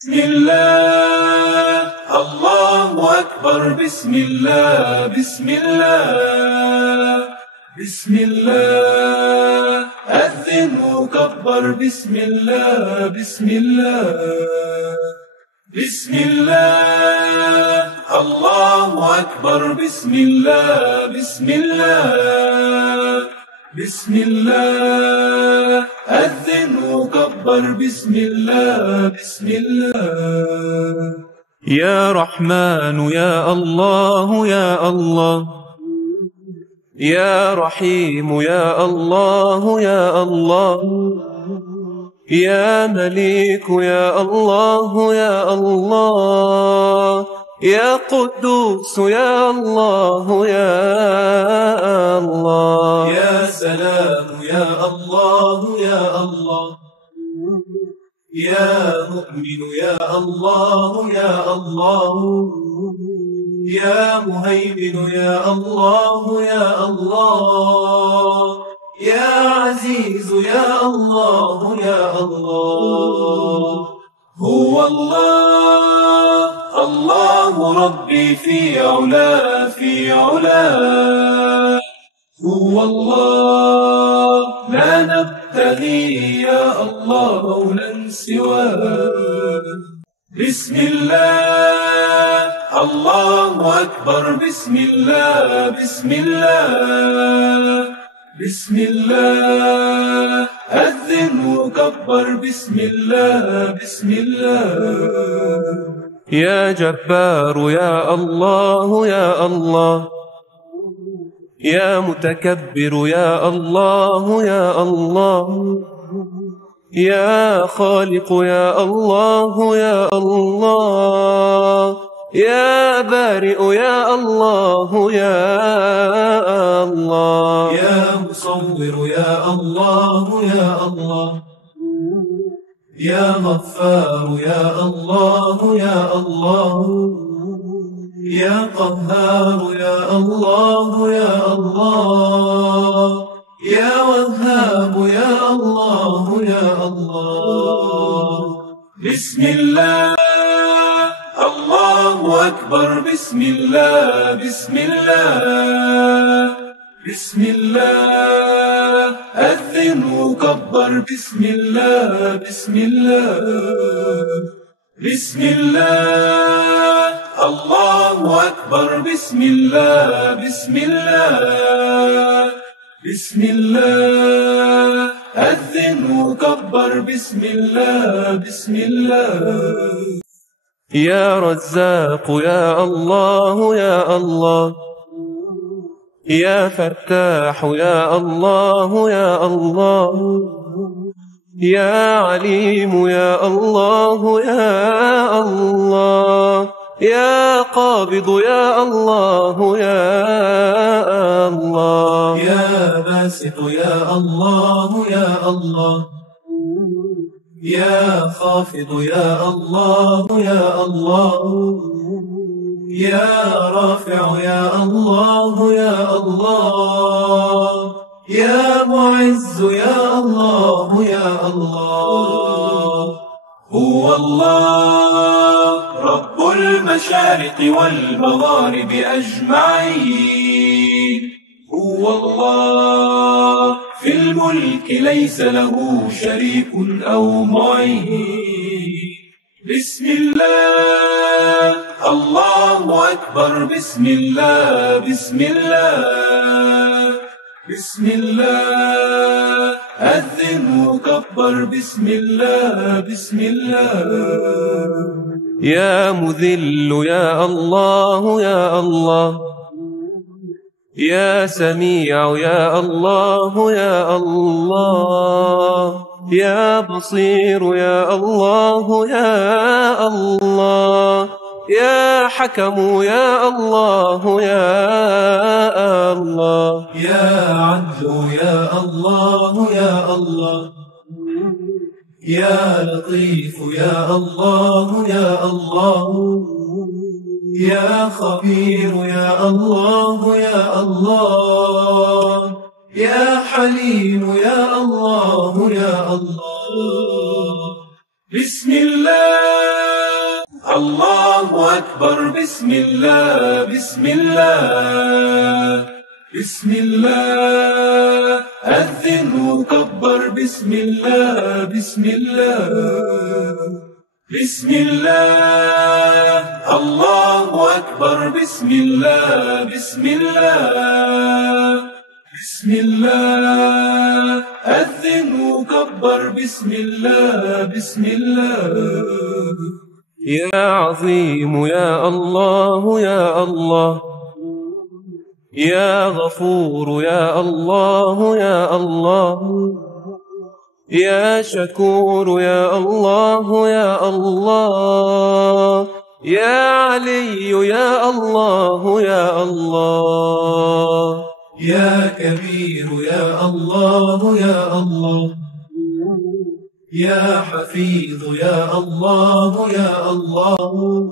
بسم الله الله أكبر. بسم الله بسم الله بسم الله أذن وكبر. بسم الله بسم الله بسم الله الله أكبر. بسم الله بسم الله بسم الله أذن وكبر. بسم الله بسم الله. يا رحمن يا الله يا الله، يا رحيم يا الله يا الله، يا مليك يا الله يا الله، يا قدوس يا الله يا الله، يا سلام يا الله يا الله، يا مؤمن يا الله يا الله، يا مهيمن يا الله يا الله، يا عزيز يا الله يا الله. هو الله الله ربي في علا في علا. هو الله لا نبتغي يا الله مولا سواه. بسم الله الله أكبر. بسم الله بسم الله بسم الله أذن وكبر. بسم الله بسم الله. يا جبار يا الله يا الله، يا متكبر يا الله يا الله، يا خالق يا الله يا الله، يا بارئ يا الله يا الله، يا مصور يا الله يا الله، يا غفار يا الله يا الله، يا قهار يا الله يا الله، يا وهاب يا الله يا الله. بسم الله الله أكبر. بسم الله بسم الله بسم الله أذن وكبر. بسم الله بسم الله بسم الله الله أكبر. بسم الله بسم الله بسم الله أذن وكبر. بسم الله بسم الله. يا رزاق يا الله يا الله، يا فتاح يا الله يا الله، يا عليم يا الله يا الله، يا قابض يا الله يا الله، يا باسط يا الله يا الله، يا خافض يا الله يا الله، يا رافع يا الله يا الله، يا معز يا الله يا الله. هو الله رب المشارق والمغارب أجمعين. هو الله في الملك ليس له شريك أو معين. بسم الله الله أكبر. بسم الله بسم الله بسم الله أذن وكبر. بسم الله بسم الله. يا مذل يا الله يا الله، يا سميع يا الله يا الله، يا بصير يا الله يا الله، يا حكم يا الله يا الله، يا عدل يا الله يا الله، يا لطيف يا الله يا الله، يا خبير يا الله يا الله، يا حليم يا الله يا الله. بسم الله الله أكبر بسم الله بسم الله بسم الله أذن وكبر بسم الله بسم الله بسم الله الله أكبر بسم الله بسم الله بسم الله أذن وكبر بسم الله بسم الله يا عظيم يا الله يا الله يا غفور يا الله يا الله يا شكور يا الله يا الله يا علي يا الله يا الله يا كبير يا الله يا الله يا حفيظ يا الله يا الله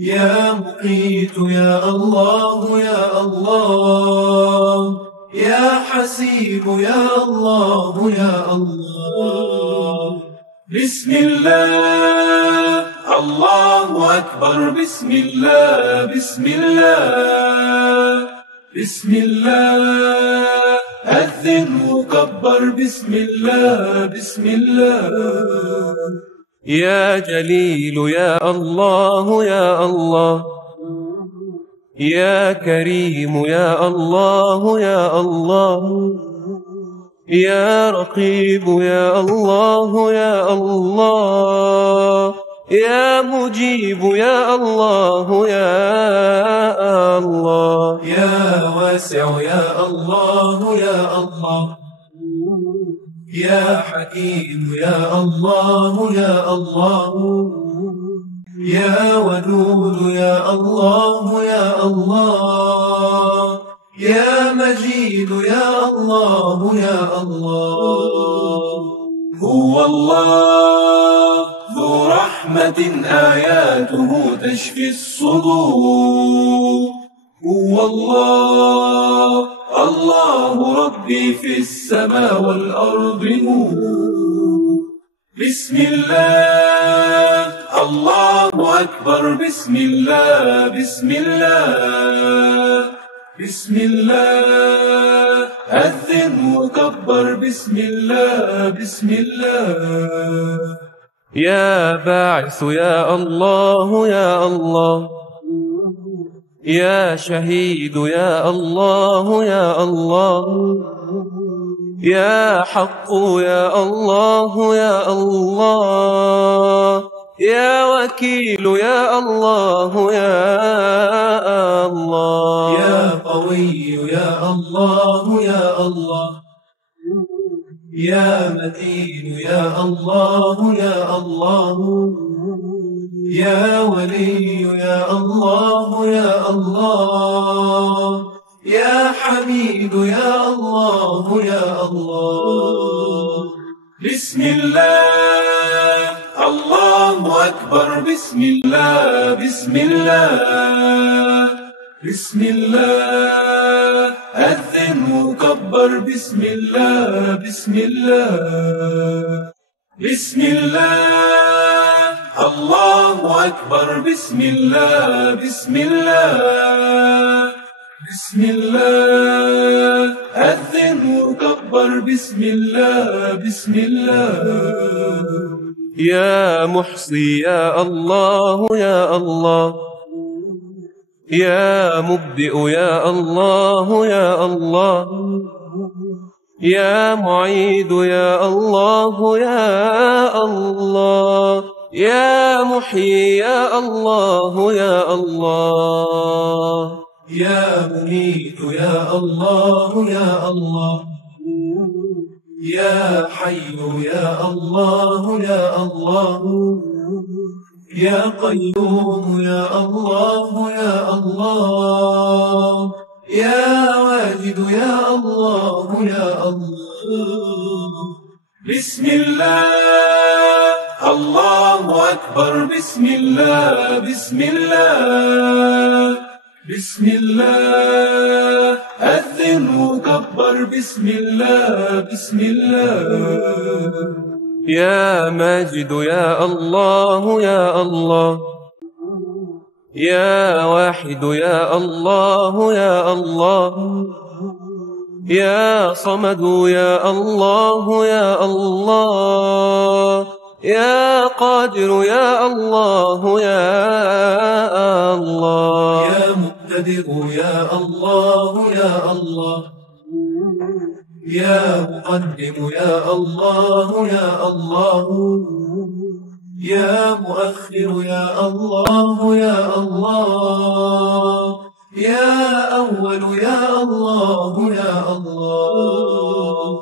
يا مقيت يا الله يا الله يا حسيب يا الله يا الله بسم الله الله أكبر بسم الله بسم الله بسم الله أذن وكبر بسم الله بسم الله يا جليل يا الله يا الله يا كريم يا الله يا الله يا رقيب يا الله يا الله يا مجيب يا الله يا الله يا واسع يا الله يا الله يا حكيم يا الله يا الله يا ودود يا الله يا الله يا مجيد يا الله يا الله هو الله ذو رحمة آياته تشفي الصدور هو الله الله ربي في السماء والأرض نور بسم الله الله أكبر بسم الله بسم الله بسم الله أذن وكبر بسم الله بسم الله يا باعث يا الله يا الله يا شهيد يا الله يا الله يا حق يا الله يا الله يا وكيل يا الله يا الله يا قوي يا الله يا الله يا متين يا الله يا الله يا ولي يا الله يا الله يا حميد يا الله يا الله بسم الله الله أكبر بسم الله بسم الله بسم الله أذن وكبر بسم الله بسم الله بسم الله الله أكبر بسم الله بسم الله بسم الله أذن وكبر بسم الله بسم الله يا محصي يا الله يا الله يا مبدئ يا الله يا الله يا معيد يا الله يا الله يا محيي يا الله يا الله يا مميت يا الله يا الله يا حي يا الله يا الله يا قيوم يا الله يا الله يا واجد يا الله يا الله بسم الله الله أكبر بسم الله بسم الله بسم الله أذن وكبر بسم الله بسم الله يا ماجد يا الله يا الله، يا واحد يا الله يا الله، يا صمد يا الله يا الله، يا قادر يا الله يا الله، يا مقتدر يا الله يا الله، يا مقدم يا الله يا الله، يا مؤخر يا الله يا الله، يا أول يا الله يا الله.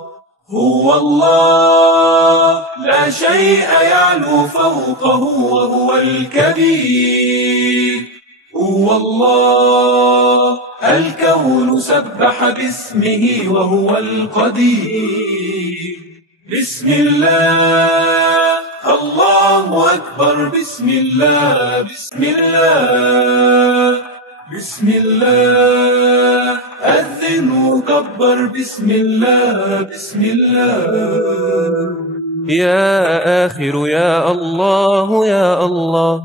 هو الله لا شيء يعلو فوقه وهو الكبير، هو الله الكون سبح باسمه وهو القدير. بسم الله الله أكبر، بسم الله بسم الله بسم الله، أذن وكبر بسم الله بسم الله. يا آخر يا الله يا الله،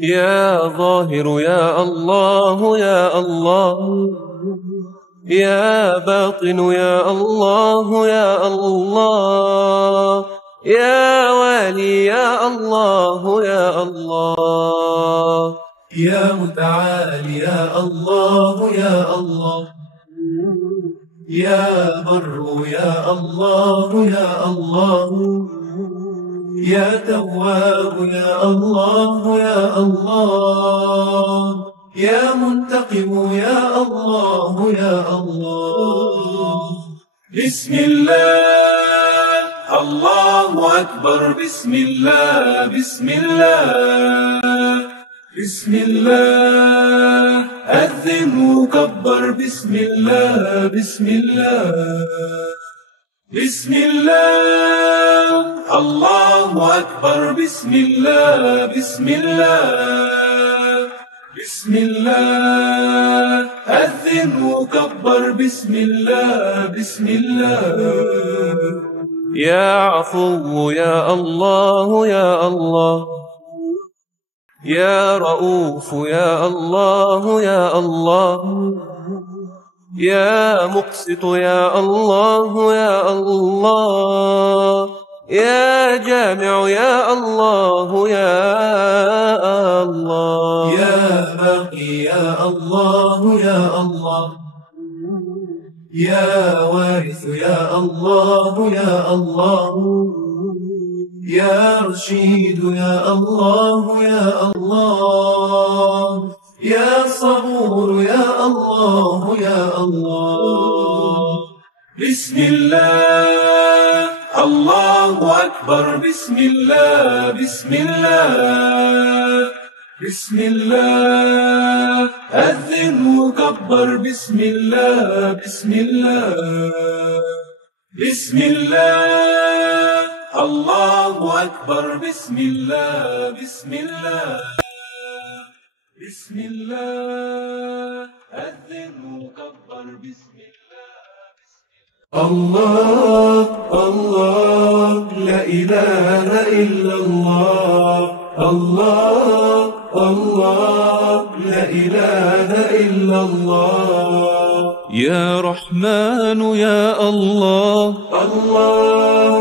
يا ظاهر يا الله يا الله، يا باطن يا الله يا الله، يا والي يا الله يا الله، يا متعالي يا الله يا الله، يا بر يا الله يا الله، يا تواب يا الله يا الله، يا منتقم يا الله يا الله. بسم الله الله أكبر، بسم الله بسم الله بسم الله، أذن وكبر بسم الله بسم الله. بسم الله الله أكبر، بسم الله بسم الله بسم الله، أذن وكبر بسم الله بسم الله. يا عفو يا الله يا الله، يا رؤوف يا الله يا الله، يا مقسط يا الله يا الله، يا جامع يا الله يا الله، يا باقي يا الله يا الله، يا وارث يا الله يا الله، يا رشيد يا الله يا الله، يا صبور يا الله يا الله. بسم الله الله أكبر، بسم الله بسم الله بسم الله، أذن وكبر بسم الله بسم الله. بسم الله الله أكبر، بسم الله بسم الله بسم الله، أذن وكبر بسم الله. الله الله لا إله إلا الله، الله الله لا إله إلا الله. يا رحمن يا الله، الله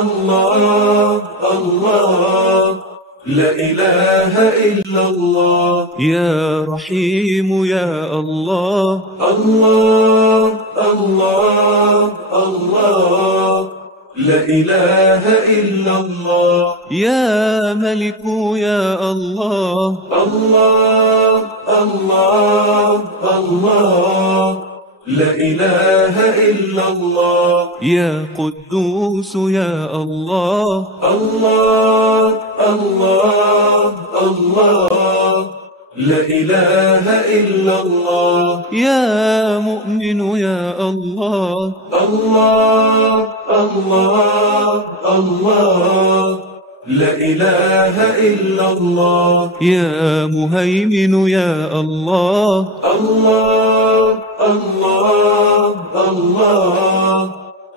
الله الله لا إله إلا الله. يا رحيم يا الله، الله الله الله لا إله إلا الله. يا ملك يا الله، الله الله الله لا إله إلا الله. يا قدوس يا الله، الله الله الله لا إله إلا الله. يا مؤمن يا الله، الله الله الله لا إله إلا الله. يا مهيمن يا الله، الله الله الله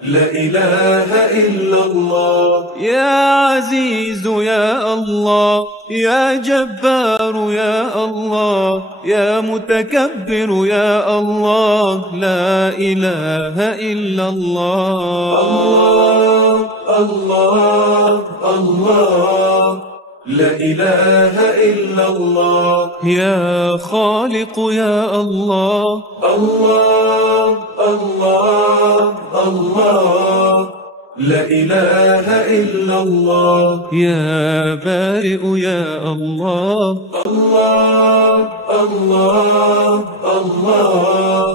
لا إله إلا الله. يا عزيز يا الله، يا جبار يا الله، يا متكبر يا الله، لا إله إلا الله. الله الله الله، لا إله إلا الله. يا خالق يا الله، الله الله الله، لا إله إلا الله. يا بارئ يا الله، الله الله الله،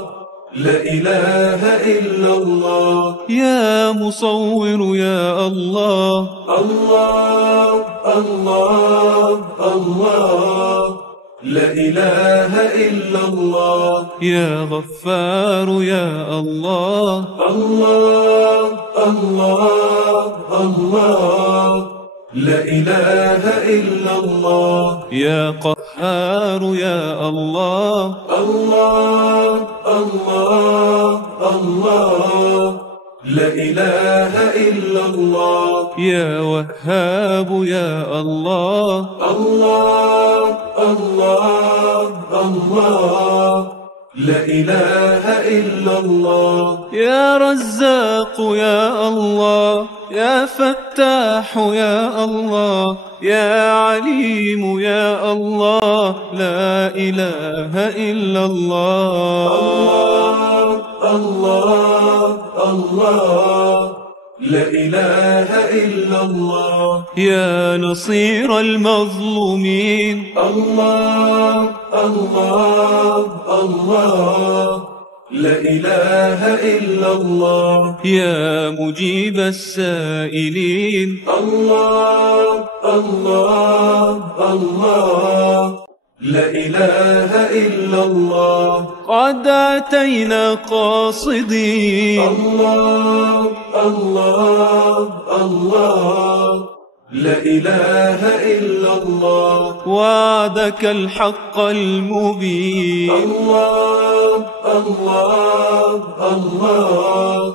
لا إله إلا الله. يا مصور يا الله، الله الله الله، لا إله إلا الله. يا غفار يا الله، الله الله الله، لا إله إلا الله. يا قهار يا الله، الله الله الله، لا إله إلا الله. يا وهاب يا الله، الله الله الله، لا إله إلا الله. يا رزاق يا الله، يا فتاح يا الله، يا عليم يا الله، لا إله إلا الله. الله الله الله، لا إله إلا الله. يا نصير المظلومين، الله الله الله، لا إله إلا الله. يا مجيب السائلين، الله الله الله، لا إله إلا الله. قد أتينا قاصدين، الله الله الله، لا إله إلا الله. وعدك الحق المبين، الله الله الله،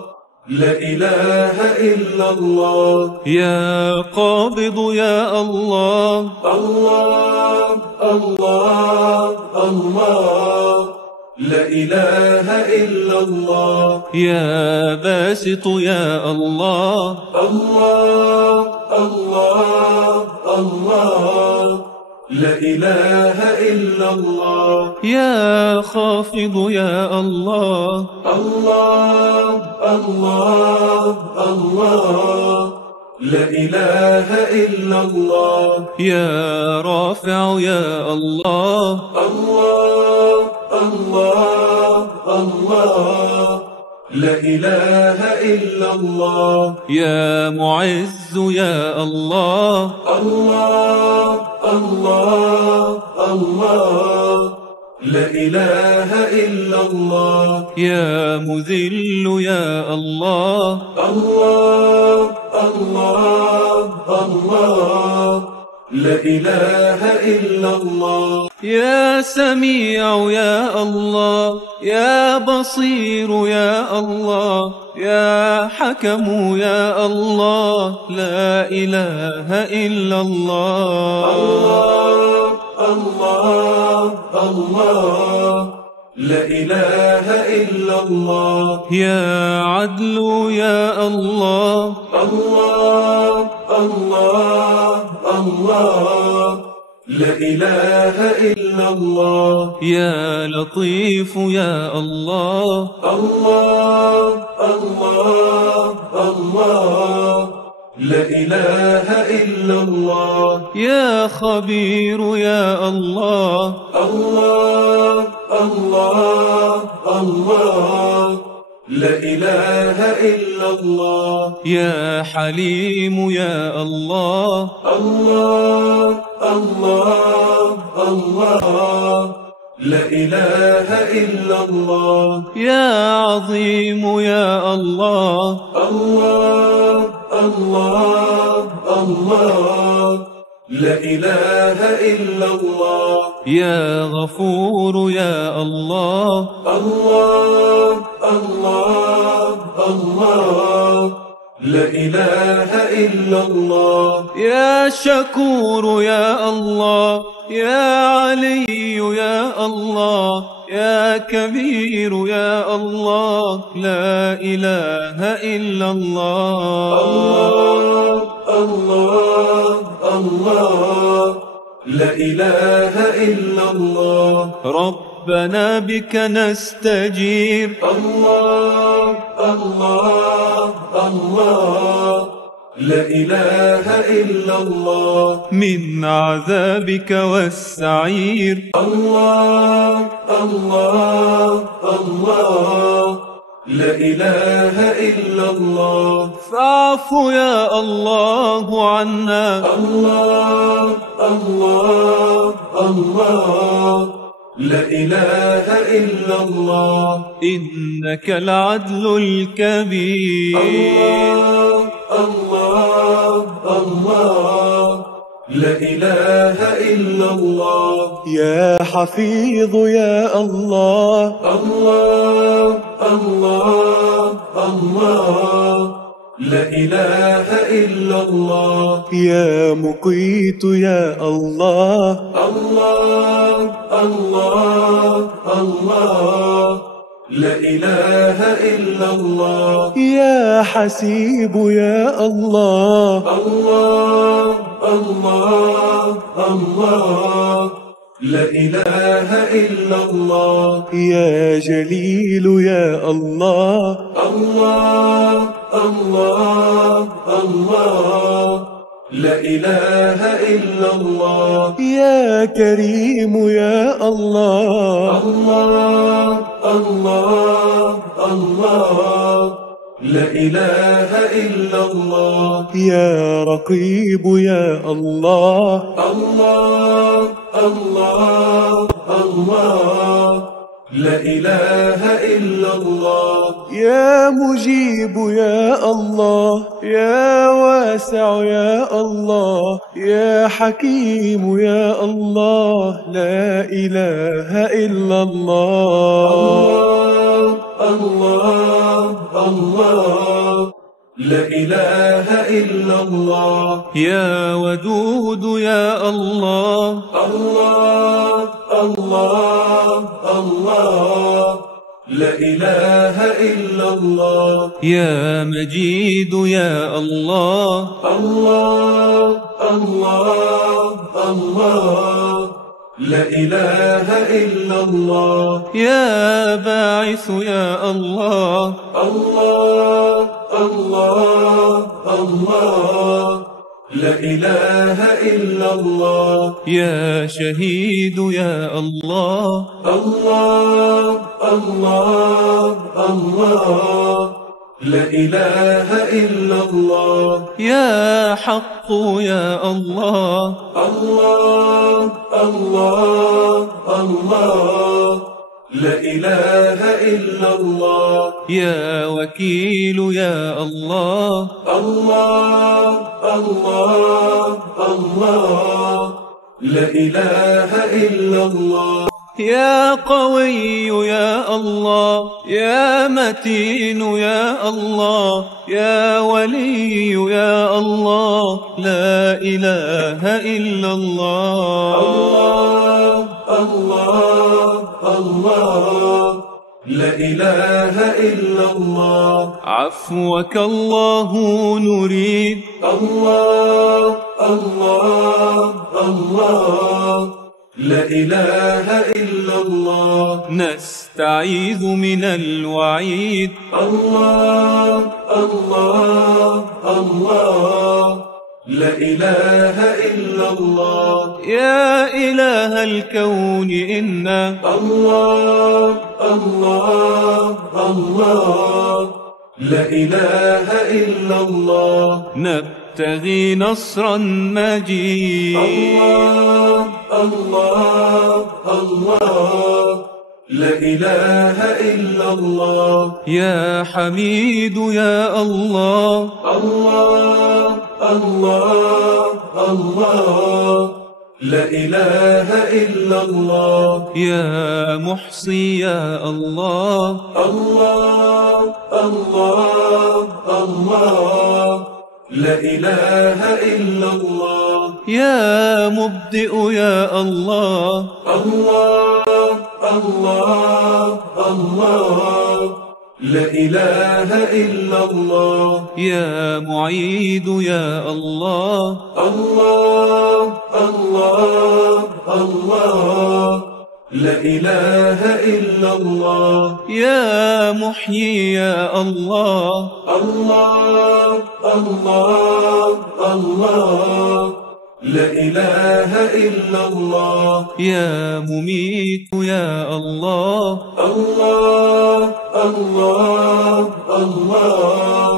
لا إله إلا الله. يا قابض يا الله، الله الله الله، لا إله إلا الله. يا باسط يا الله، الله الله الله، لا إله إلا الله. يا خافض يا الله، الله الله الله، لا إله إلا الله. يا رافع يا الله، الله الله الله، لا إله إلا الله. يا معز يا الله، الله الله الله، لا إله إلا الله. يا مذل يا الله، الله الله الله، لا إله إلا الله. يا سميع يا الله، يا بصير يا الله، يا حكم يا الله، لا إله إلا الله. الله الله الله، لا إله إلا الله. يا عدل يا الله، الله الله الله، لا إله إلا الله. يا لطيف يا الله، الله الله الله، لا إله إلا الله. يا خبير يا الله، الله الله الله، لا إله إلا الله. يا حليم يا الله، الله الله الله، لا إله إلا الله. يا عظيم يا الله، الله الله الله، لا إله إلا الله. يا غفور يا الله. الله الله الله، لا إله إلا الله. يا شكور يا الله. يا علي يا الله. يا كبير يا الله. لا إله إلا الله. الله الله الله، لا إله إلا الله. ربنا بك نستجير. الله الله الله، لا إله إلا الله. من عذابك والسعير. الله الله الله، لا إله إلا الله. فاعف يا الله عنا. الله الله الله، لا إله إلا الله. إنك العدل الكبير. الله الله الله، لا إله إلا الله. يا حفيظ يا الله. الله الله الله، لا إله إلا الله. يا مقيت يا الله. الله الله الله، لا إله إلا الله. يا حسيب يا الله. الله الله الله، لا إله إلا الله. يا جليل يا الله. الله الله الله، لا إله إلا الله. يا كريم يا الله. الله الله الله، لا إله إلا الله. يا رقيب يا الله. الله الله الله، لا إله إلا الله. يا مجيب يا الله. يا واسع يا الله. يا حكيم يا الله. لا إله إلا الله. الله الله، لا إله إلا الله. يا ودود يا الله. الله الله الله، لا إله إلا الله. يا مجيد يا الله. الله الله الله، لا إله إلا الله. يا باعث يا الله. الله الله الله، لا إله إلا الله. يا شهيد يا الله. الله الله الله، لا إله إلا الله. يا حق يا الله. الله الله الله، لا إله إلا الله. يا وكيل يا الله. الله الله الله، لا إله إلا الله. يا قوي يا الله. يا متين يا الله. يا ولي يا الله. لا إله إلا الله. الله الله الله، لا إله إلا الله. عفوك الله نريد. الله الله الله، لا إله إلا الله. نستعيذ من الوعيد. الله الله الله، لا إله إلا الله. يا إله الكون إنا. الله الله الله، لا إله إلا الله. نبتغي نصرا مجيد. الله الله الله، لا إله إلا الله. يا حميد يا الله. الله الله الله. لا إله إلا الله. يا محصي يا الله. الله الله الله. لا إله إلا الله. يا مبدئ يا الله. الله الله الله. لا إله إلا الله. يا معيد يا الله. الله الله الله. لا إله إلا الله. يا محيي يا الله. الله الله الله. لا إله إلا الله. يا مميت يا الله. الله الله الله.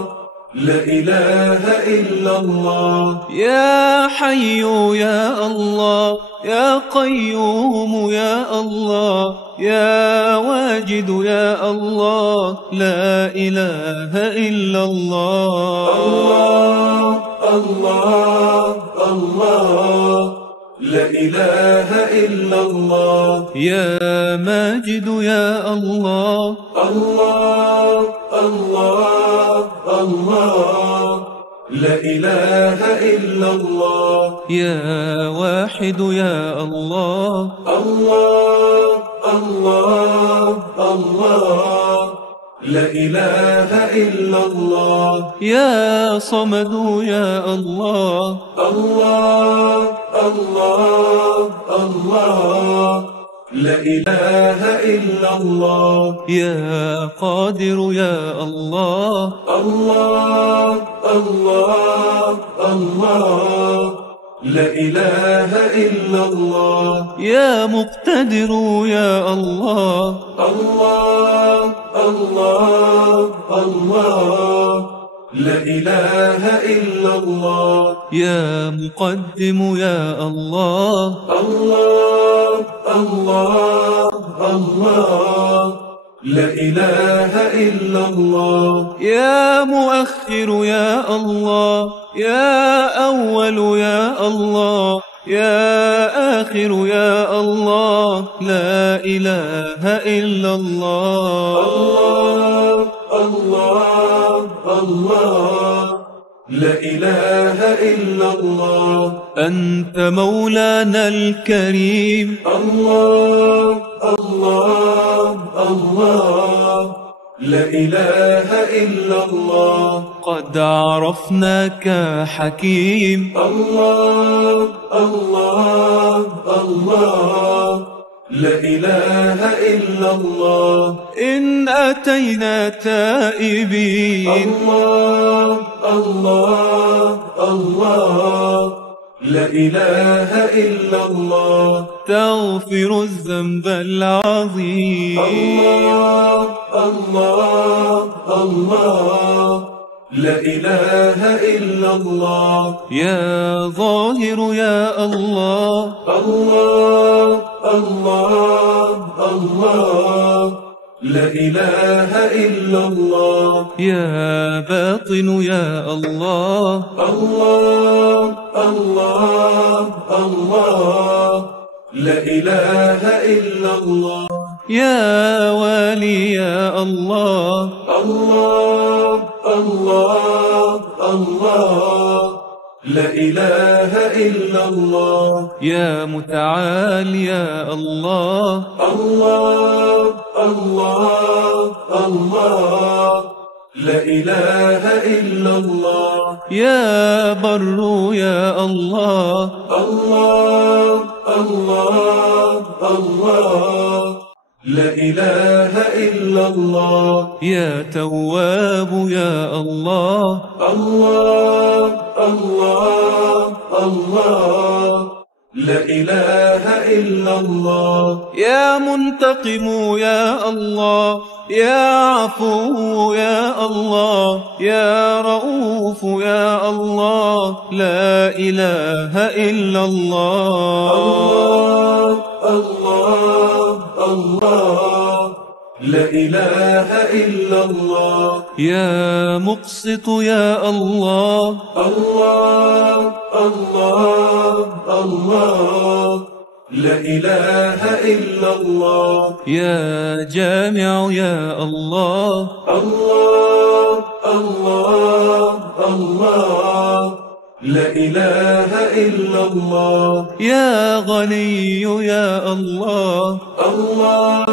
لا إله إلا الله. يا حي يا الله. يا قيوم يا الله. يا واجد يا الله. لا إله إلا الله. الله الله الله. لا إله إلا الله. يا ماجد يا الله. الله الله الله. لا إله إلا الله. يا واحد يا الله. الله الله الله. لا إله إلا الله. يا صمد يا الله. الله الله الله. لا إله إلا الله. يا قادر يا الله. الله الله الله. لا إله إلا الله. يا مقتدر يا الله. الله الله الله. لا إله إلا الله. يا مقدم يا الله. الله الله الله. لا إله إلا الله. يا مؤخر يا الله. يا أول يا الله. يا آخر يا الله. لا إله إلا الله. الله الله الله. لا إله إلا الله. أنت مولانا الكريم. الله الله الله. لا إله إلا الله. قد عرفناك حكيم. الله الله الله. لا إله إلا الله. إن أتينا تائبين. الله الله الله. لا إله إلا الله. تغفر الذنب العظيم. الله الله الله. لا إله إلا الله. يا ظاهر يا الله. الله الله الله. لا إله إلا الله. يا باطن يا الله. الله الله الله. لا إله إلا الله. يا والي يا الله. الله الله الله. لا إله إلا الله. يا متعالي يا الله. الله الله الله. لا إله إلا الله. يا بر يا الله. الله الله الله. لا إله إلا الله. يا تواب يا الله. الله الله الله. لا إله إلا الله. يا منتقم يا الله. يا عفو يا الله. يا رؤوف يا الله. لا إله إلا الله. الله الله الله لا إله إلا الله يا مقسط يا الله الله الله الله لا إله إلا الله يا جامع يا الله الله الله الله لا إله إلا الله يا غني يا الله الله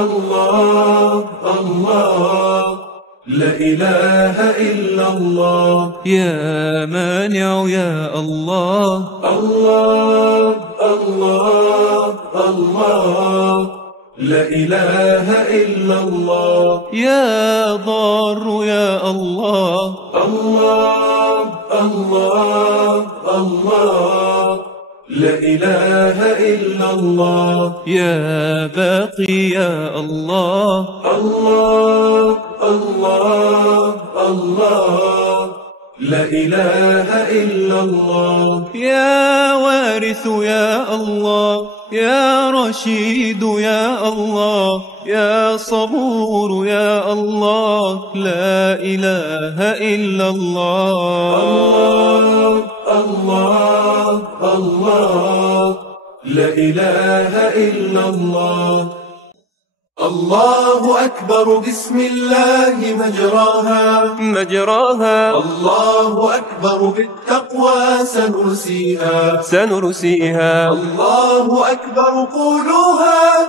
الله الله لا إله إلا الله يا مانع يا الله الله الله الله لا إله إلا الله يا ضار يا الله الله الله الله لا إله إلا الله يا باقي يا الله الله الله الله لا إله إلا الله يا وارث يا الله يا رشيد يا الله يا صبور يا الله لا إله إلا الله الله الله لا إله إلا الله الله أكبر بسم الله مجراها الله أكبر بالتقوى سنرسيها الله أكبر قولوها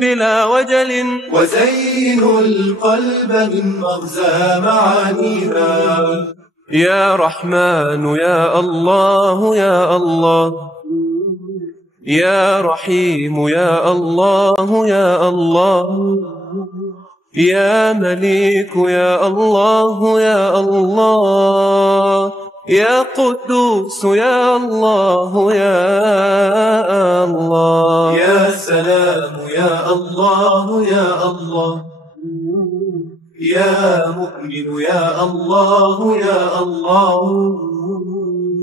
بلا وجل وزينوا القلب من مغزى معانيها يا رحمن يا الله يا الله يا رحيم يا الله يا الله يا مليك يا الله يا الله يا قدوس يا الله يا الله يا سلام يا الله يا الله يا مؤمن يا الله يا الله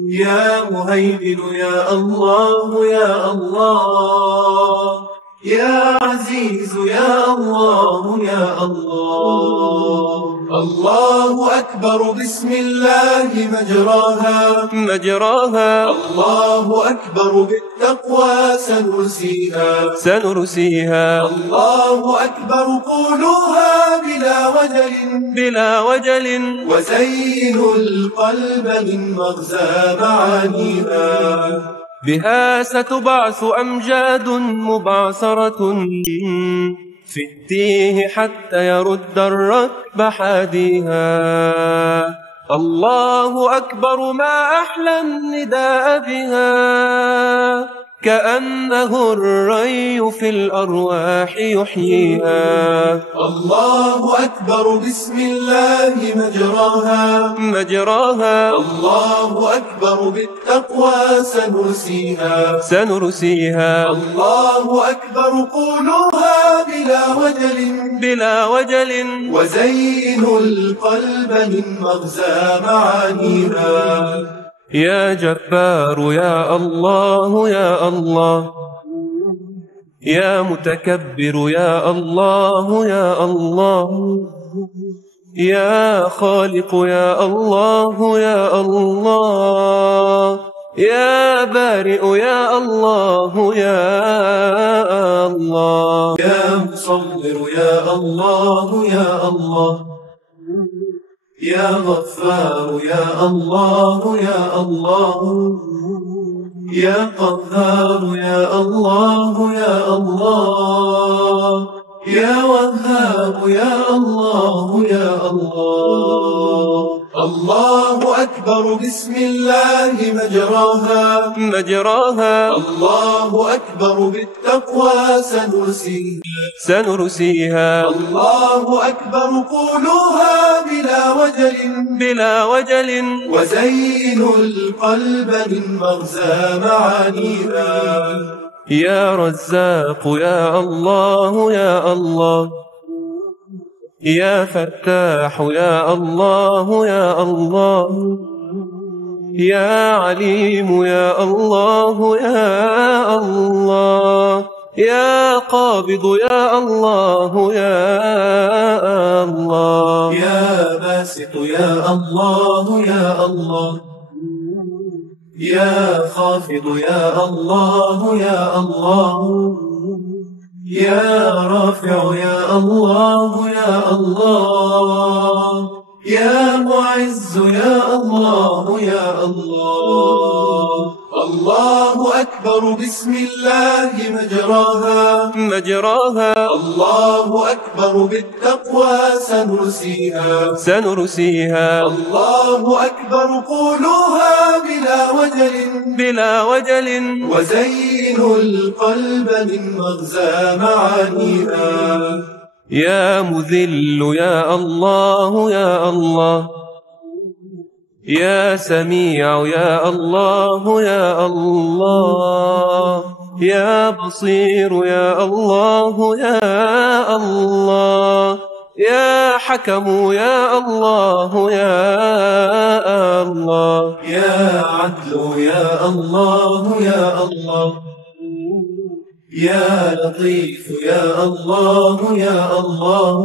يا مهيمن يا الله يا الله يا عزيز يا الله يا الله الله أكبر بسم الله مجراها الله أكبر بالتقوى سنرسيها الله أكبر قولوها بلا وجل وزينوا القلب من مغزى معانيها بها ستبعث أمجاد مبعثرة في التيه حتى يرد الركب حاديها الله أكبر ما أحلى النداء بها كأنه الري في الأرواح يحييها الله أكبر بسم الله مجراها الله أكبر بالتقوى سنرسيها الله أكبر قولوها بلا وجل وزينوا القلب من مغزى معانيها يا جبار يا الله يا الله يا متكبر يا الله يا الله يا خالق يا الله يا الله يا بارئ يا الله يا الله يا مصور يا الله يا الله يا غفار يا الله يا الله يا قهار يا الله يا الله يا وهاب يا الله يا الله الله أكبر بسم الله مجراها الله أكبر بالتقوى سنرسيها الله أكبر قولوها بلا وجل وزينوا القلب من مغزى معانيها يا رزاق يا الله يا الله يا فتاح يا الله يا الله يا عليم يا الله يا الله يا قابض يا الله يا الله، يا باسط يا الله يا الله، يا خافض يا الله يا الله، يا رافع يا الله يا الله، يا معز يا الله يا الله. الله أكبر بسم الله مجراها مجراها، الله أكبر بالتقوى سنرسيها سنرسيها، الله أكبر قولوها بلا وجل بلا وجل، وزينوا القلب من مغزى معانيها. يا مذل يا الله يا الله، يا سميع يا الله يا الله، يا بصير يا الله يا الله، يا حكم يا الله يا الله، يا عدل يا الله يا الله، يا لطيف يا الله يا الله،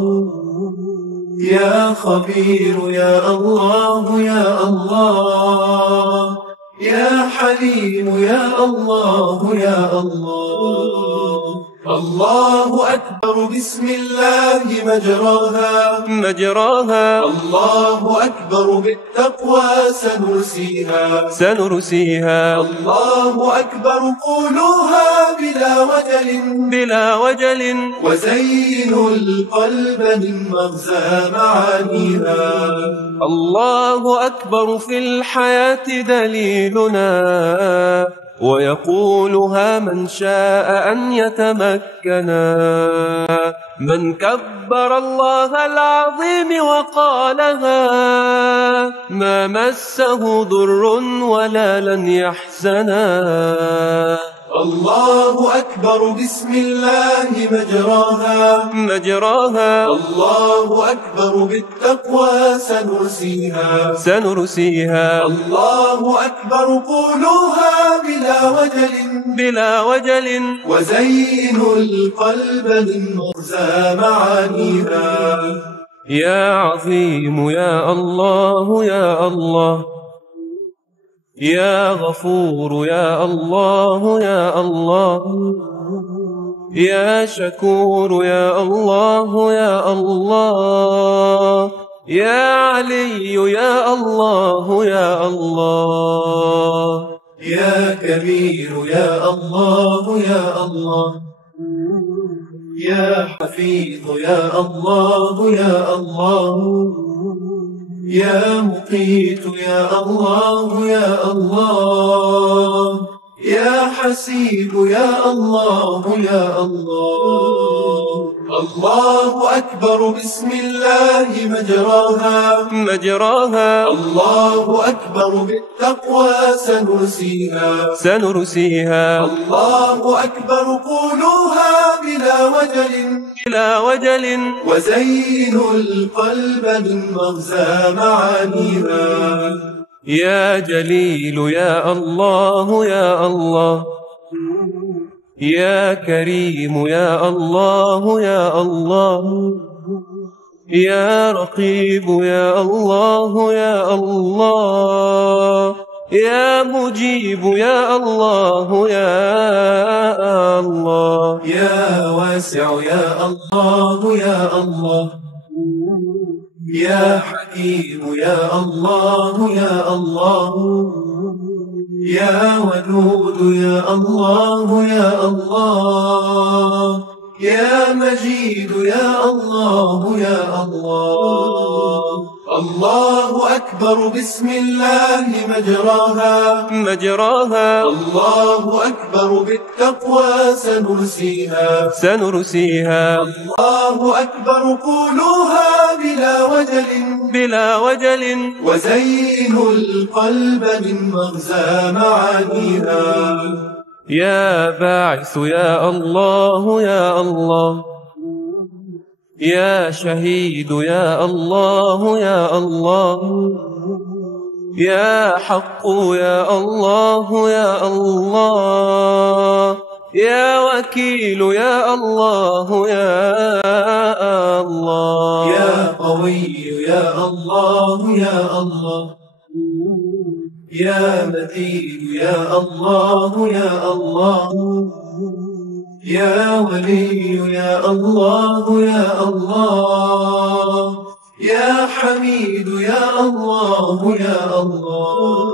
يا خبير يا الله يا الله، يا حليم يا الله يا الله. الله أكبر بسم الله مجراها مجراها، الله أكبر بالتقوى سنرسيها سنرسيها، الله أكبر قولوها بلا وجل بلا وجل، وزينوا القلب من مغزى معانيها. الله أكبر في الحياة دليلنا، ويقولها من شاء أن يتمكنا. من كبر الله العظيم وقالها ما مسه ضر ولا لن يحزنا. الله أكبر بسم الله مجراها مجراها، الله أكبر بالتقوى سنرسيها سنرسيها، الله أكبر قولوها بلا وجل بلا وجل، وزينوا القلب من مغزى معانيها. يا عظيم يا الله يا الله، يا غفور يا الله يا الله، يا شكور يا الله يا الله، يا علي يا الله يا الله، يا كبير يا الله يا الله، يا حفيظ يا الله يا الله، يا مقيت يا الله يا الله، يا حسيب يا الله يا الله. الله أكبر بسم الله مجراها مجراها، الله أكبر بالتقوى سنرسيها سنرسيها، الله أكبر قولوها بلا وجل بلا وجل، وزينوا القلب من مغزى معانيها. يا جليل يا الله يا الله، يا كريم يا الله يا الله، يا رقيب يا الله يا الله، يا مجيب يا الله يا الله، يا واسع يا الله يا الله، يا حكيم يا الله يا الله، يا ودود يا الله يا الله، يا مجيد يا الله يا الله. الله أكبر بسم الله مجراها مجراها، الله أكبر بالتقوى سنرسيها سنرسيها، الله أكبر قولوها بلا وجل بلا وجل، وزينوا القلب من مغزى معانيها. يا باعث يا الله يا الله، يا شهيد يا الله يا الله، يا حق يا الله يا الله، يا وكيل وكيل يا الله يا الله. يا قوي يا الله يا الله. يا متين يا الله يا الله. يا ولي يا الله يا الله. يا حميد يا الله يا الله.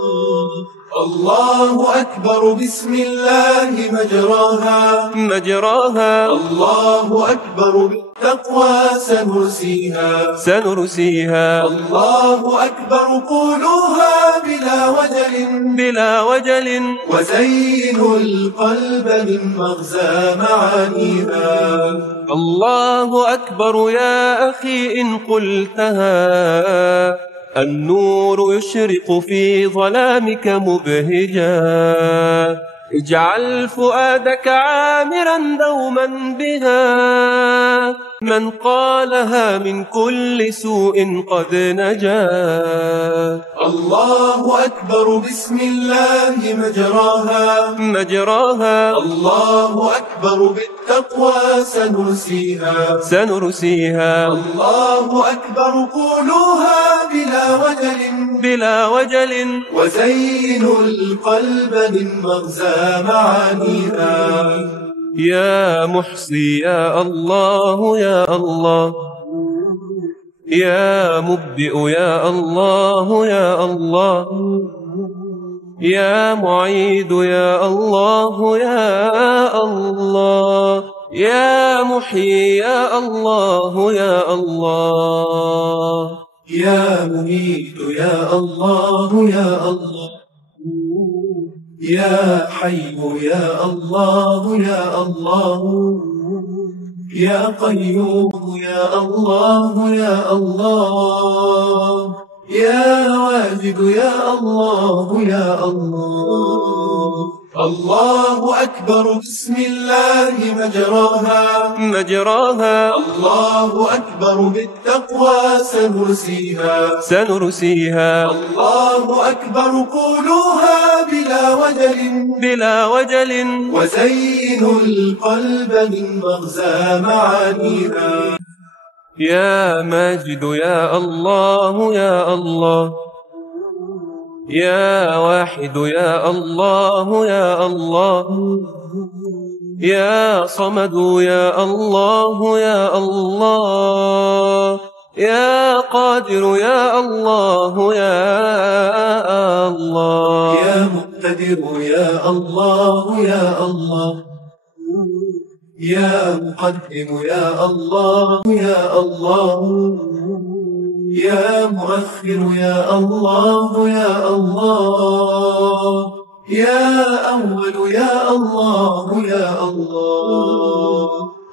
الله أكبر بسم الله مجراها مجراها. الله أكبر بالتقوى سنرسيها سنرسيها. الله أكبر قولوها بلا وجل بلا وجل. وزينوا القلب من مغزى معانيها. الله أكبر يا أخي إن قلتها النور يشرق في ظلامك مبهجا. اجعل فؤادك عامرا دوما بها. من قالها من كل سوء قد نجا. الله أكبر بسم الله مجراها مجراها. الله أكبر بالتقوى سنرسيها سنرسيها. الله أكبر قولوها بلا وجل بلا وجل. وزينوا القلب من مغزى معانيها. يا محصي يا الله يا الله. يا مبدئ يا الله يا الله. يا معيد يا الله يا الله. يا محيي يا الله يا الله. يا مميت يا الله يا الله. يا حي يا الله يا الله. يا قيوم يا الله يا الله. يا واجد يا الله يا الله. الله أكبر بسم الله مجراها مجراها. الله أكبر بالتقوى سنرسيها سنرسيها. الله أكبر قولوها بلا وجل بلا وجل. وزينوا القلب من مغزى معانيها. يا ماجد يا الله يا الله. يا واحد يا الله يا الله. يا صمد يا الله يا الله. يا قادر يا الله يا الله. يا مقتدر يا الله يا الله. يا مقدم يا الله يا الله. يا مؤخر يا الله يا الله. يا أول يا الله يا الله.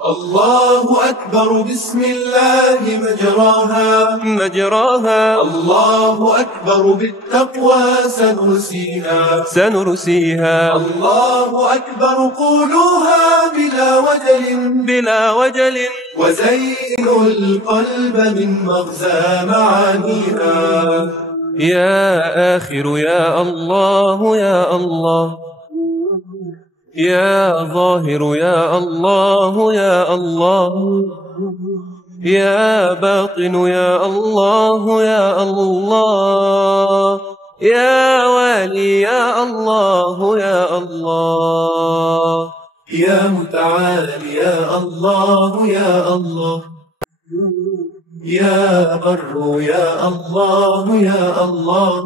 الله أكبر بسم الله مجراها مجراها. الله أكبر بالتقوى سنرسيها سنرسيها. الله أكبر قولوها بلا وجل بلا وجل. وزينوا القلب من مغزى معانيها. يا آخر يا الله يا الله. يا ظاهر يا الله يا الله. يا باطن يا الله يا الله. يا والي يا الله يا الله. يا متعالي يا الله يا الله. يا بر يا الله يا الله.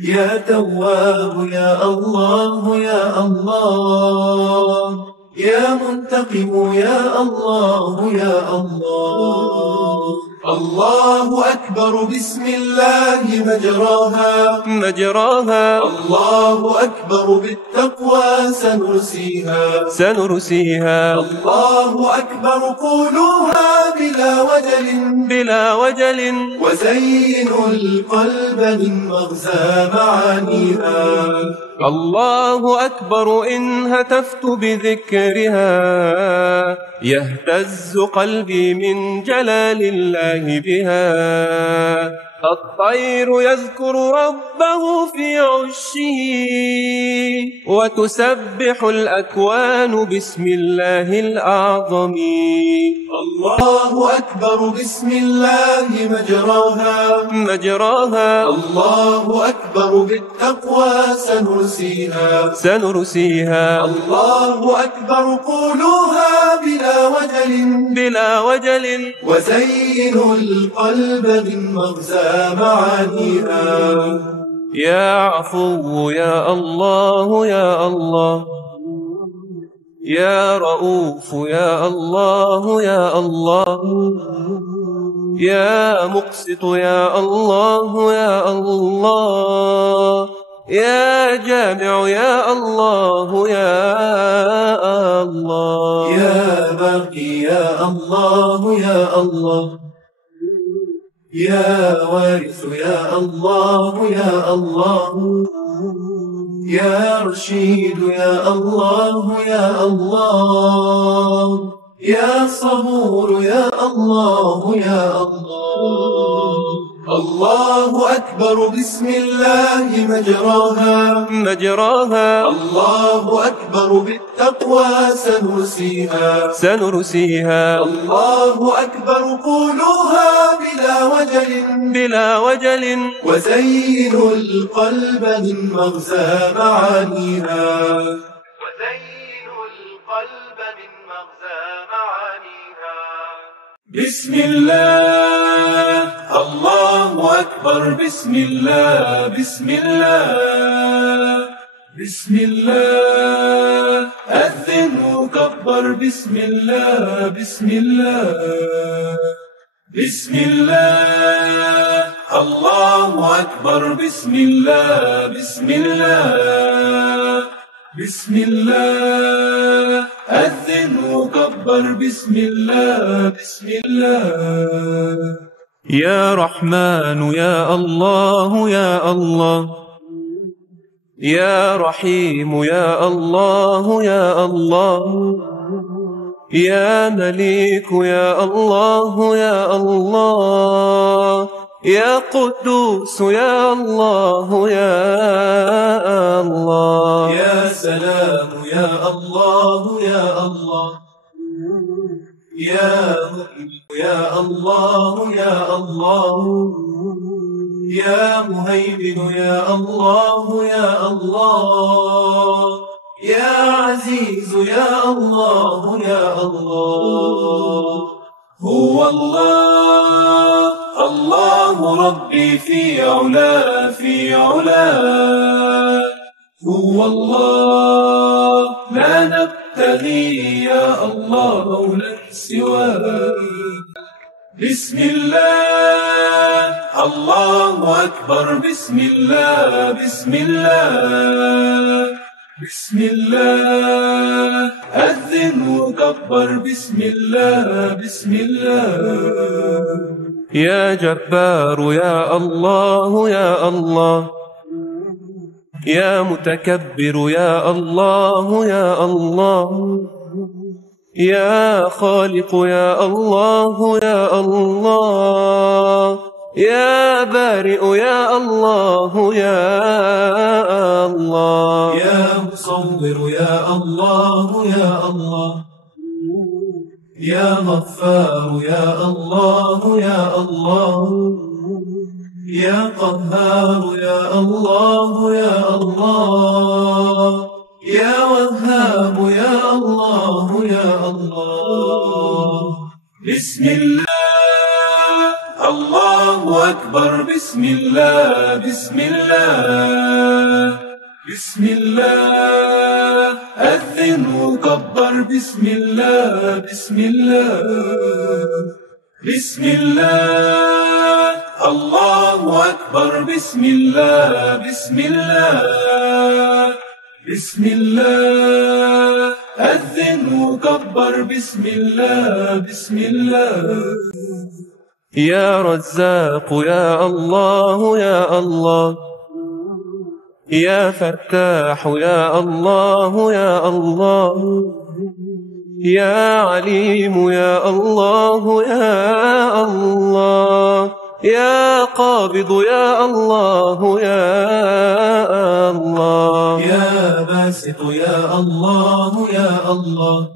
يا تواب يا الله يا الله. يا منتقم يا الله يا الله. الله أكبر بسم الله مجراها مجراها. الله أكبر بالتقوى سنرسيها سنرسيها. الله أكبر قولوها بلا وجل بلا وجل. وزينوا القلب من مغزى معانيها. الله أكبر إن هتفت بذكرها يهتز قلبي من جلال الله بها. الطير يذكر ربه في عشه وتسبح الأكوان باسم الله الأعظم. الله أكبر بسم الله مجراها الله أكبر بالتقوى سنرسيها الله أكبر قولوها بلا وجل وزينوا القلب من مغزى معانيها. يا عفو يا الله يا الله، يا رؤوف يا الله يا الله، يا مقسط يا الله يا الله، يا جامع يا الله يا الله، يا باقي يا الله يا الله، يا وارث يا الله يا الله، يا رشيد يا الله يا الله، يا صبور يا الله يا الله. الله أكبر بسم الله مجراها الله أكبر بالتقوى سنرسيها الله أكبر قولوها بلا وجل وزينوا القلب من مغزى معانيها. بسم الله الله أكبر بسم الله بسم الله أذن وكبر بسم الله بسم الله الله أكبر بسم الله بسم الله أذن وكبر بسم الله يا رحمن يا الله يا الله، يا رحيم يا الله يا الله، يا مليك يا الله يا الله، يا قدوس يا الله يا الله، يا سلام يا الله يا الله، يا مؤمن يا الله يا الله، يا مهيمن يا الله يا الله، يا عزيز يا الله يا الله. هو الله الله ربي في علا هو الله لا نبتغي يا الله مولا سواه. بسم الله الله أكبر بسم الله بسم الله أذن وكبر بسم الله يا جبار يا الله يا الله، يا متكبر يا الله يا الله، يا خالق يا الله يا الله، يا بارئ يا الله يا الله، يا مصور يا الله يا الله، يا غفار يا الله يا الله، يا قهار يا الله يا الله، يا وهاب يا الله يا الله. بسم الله الله أكبر بسم الله بسم الله أذن وكبر بسم الله بسم الله الله أكبر بسم الله بسم الله أذن وكبر بسم الله يا رزاق يا الله يا الله، يا فتاح يا الله يا الله، يا عليم يا الله يا الله، يا قابض يا الله يا الله، يا باسط يا الله يا الله،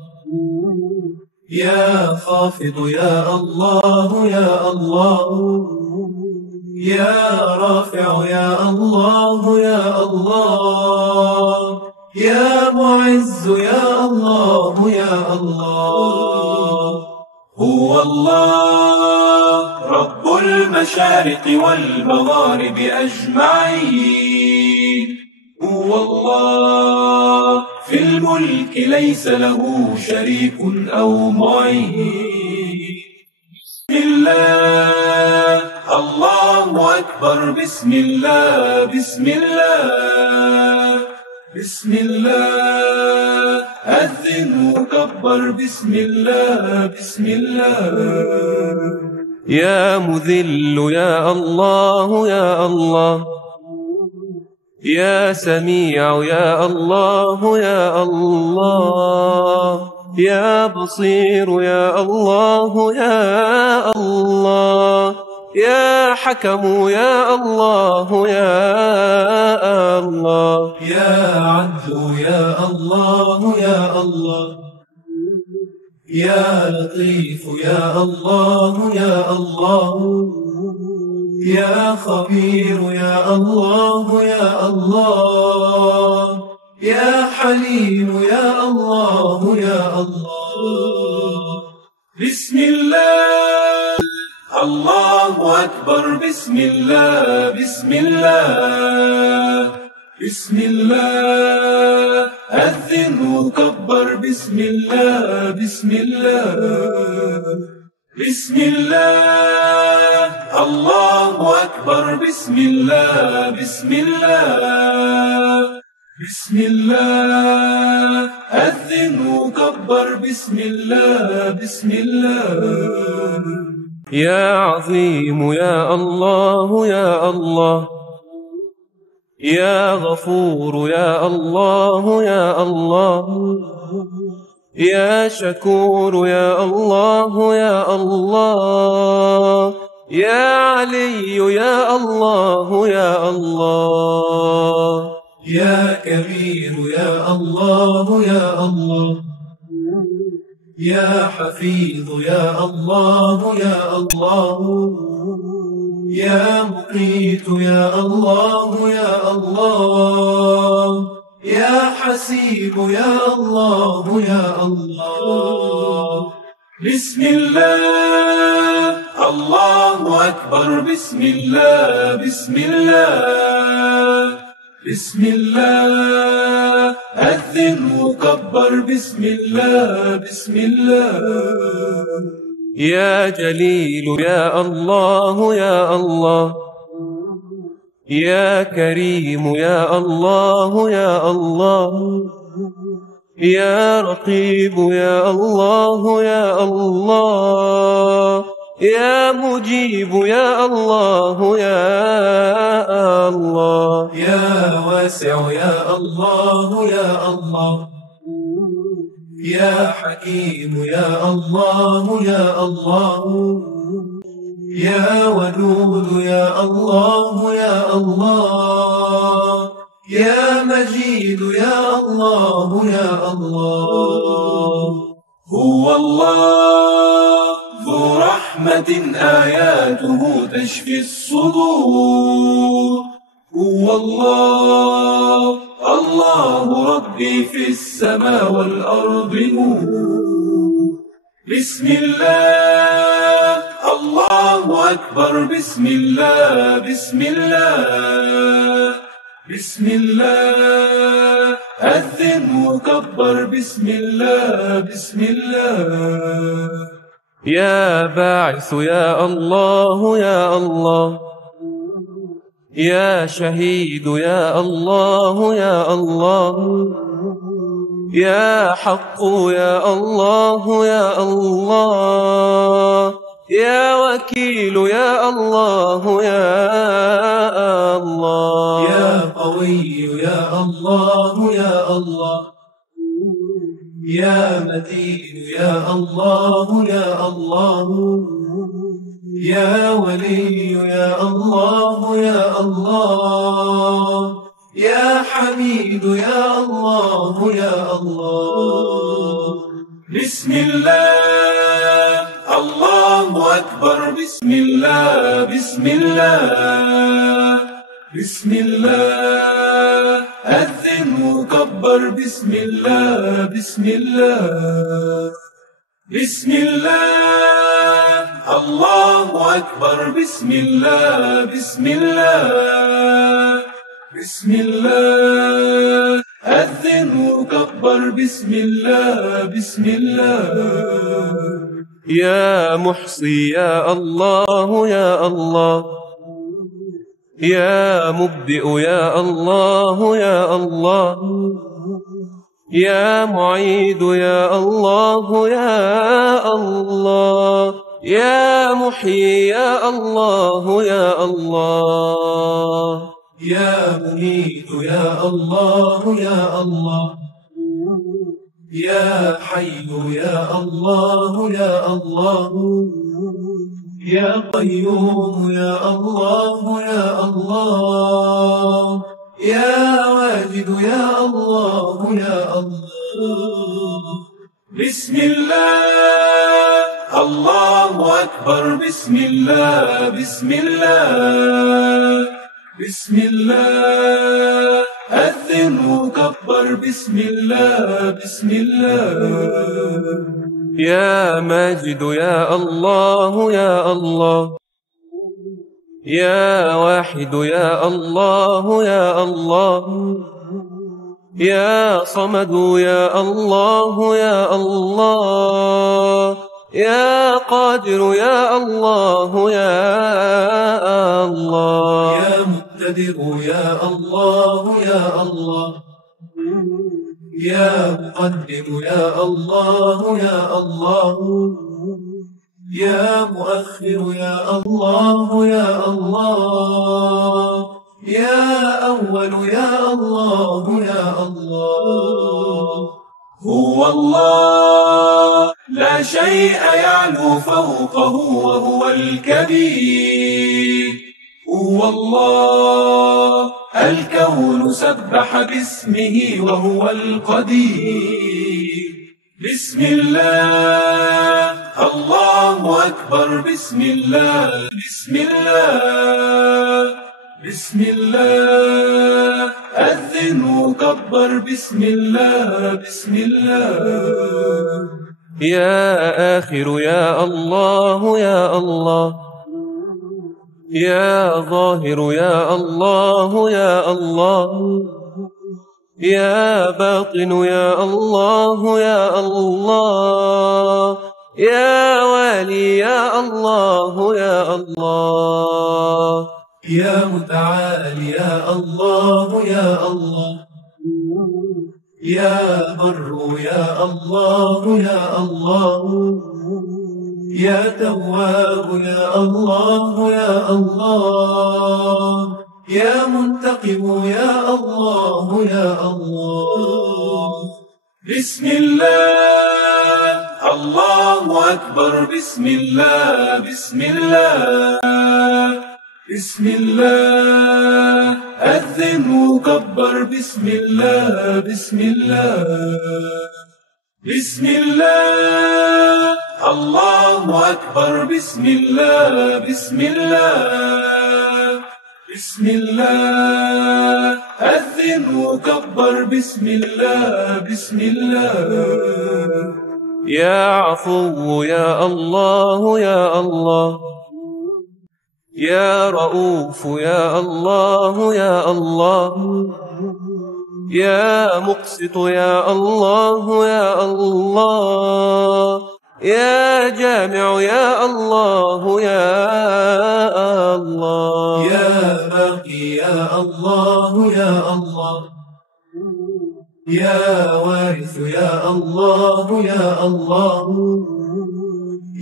يا خافض يا الله يا الله، يا رافع يا الله يا الله، يا معز يا الله يا الله. هو الله رب المشارق والمغارب أجمعين، هو الله في الملك ليس له شريك أو معين. بسم الله الله أكبر، بسم الله بسم الله بسم الله، أذن وكبر، بسم الله بسم الله. يا مذل يا الله يا الله، يا سميع يا الله يا الله، يا بصير يا الله يا الله، يا حكم يا الله يا الله، يا عدل يا الله يا الله، يا لطيف يا الله يا الله، يا خبير يا الله يا الله، يا حليم يا الله يا الله. بسم الله الله أكبر، بسم الله بسم الله بسم الله، أذن وكبر، بسم الله بسم الله بسم الله. الله أكبر، بسم الله بسم الله بسم الله، أذن وكبر، بسم الله بسم الله. يا عظيم يا الله يا الله، يا غفور يا الله يا الله، يا شكور يا الله يا الله، يا علي يا الله يا الله، يا كبير يا الله يا الله، يا حفيظ يا الله يا الله، يا مقيت يا الله يا الله، يا حسيب يا الله يا الله. بسم الله الله أكبر، بسم الله بسم الله بسم الله، أذن وكبر، بسم الله بسم الله. يا جليل يا الله يا الله، يا كريم يا الله يا الله، يا رقيب يا الله يا الله، يا مجيب يا الله يا الله، يا واسع يا الله يا الله، يا حكيم يا الله يا الله، يا ودود يا الله يا الله، يا مجيد يا الله يا الله. هو الله ذو رحمة آياته تشفي الصدور، هو الله الله ربي في السماء والأرض نور. بسم الله الله أكبر، بسم الله بسم الله بسم الله، أذن وكبر، بسم الله بسم الله. يا باعث يا الله يا الله، يا شهيد يا الله يا الله، يا حق يا الله يا الله، يا وكيل يا الله يا الله، يا قوي يا الله يا الله، يا متين يا الله يا الله، يا ولي يا الله يا الله، يا حميد يا الله يا الله. بسم الله الله أكبر، بسم الله بسم الله بسم الله، أذن وكبر، بسم الله بسم الله بسم الله الله أكبر، بسم الله بسم الله بسم الله، أذن وكبر، بسم الله بسم الله. يا محصي يا الله يا الله، يا مبدئ يا الله يا الله، يا معيد يا الله يا الله، يا محيي يا الله يا الله. يا مميت يا الله يا الله، يا حي يا الله يا الله، يا قيوم يا الله يا الله، يا واجد يا الله يا الله. بسم الله الله أكبر، بسم الله بسم الله بسم الله، أذن وكبر، بسم الله بسم الله. يا ماجد يا الله يا الله، يا واحد يا الله يا الله، يا صمد يا الله يا الله، يا قادر يا الله يا الله. يا مقتدر يا الله يا الله، يا مقدم يا الله يا الله، يا مؤخر يا الله يا الله، يا أول يا الله يا الله. هو الله لا شيء يعلو فوقه وهو الكبير، هو الله الكون سبح باسمه وهو القدير. بسم الله الله أكبر، بسم الله بسم الله بسم الله، أذن وكبر، بسم الله بسم الله. يا آخر يا الله يا الله، يا ظاهر يا الله يا الله، يا باطن يا الله يا الله، يا والي يا الله يا الله. يا متعالي يا الله يا الله، يا بر يا الله يا الله، يا تواب يا الله يا الله، يا منتقم يا الله يا الله. بسم الله الله أكبر، بسم الله بسم الله بسم الله، أذن وكبر، بسم الله بسم الله بسم الله الله أكبر، بسم الله بسم الله بسم الله، أذن وكبر، بسم الله بسم الله. يا عفو يا الله يا الله، يا رؤوف يا الله يا الله، يا مقسط يا الله يا الله، يا جامع يا الله يا الله. يا باقي يا الله يا الله، يا وارث يا الله يا الله،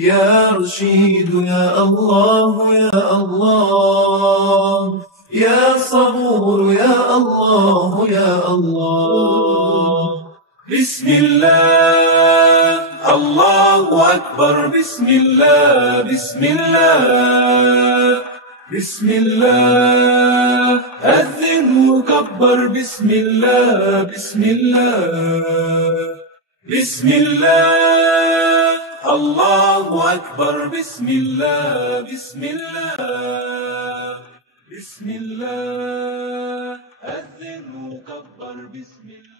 يا رشيد يا الله يا الله، يا صبور يا الله يا الله. بسم الله الله أكبر بسم الله بسم الله بسم الله أذن وكبر بسم الله بسم الله بسم الله الله أكبر بسم الله بسم الله بسم الله أذن وكبر بسم الله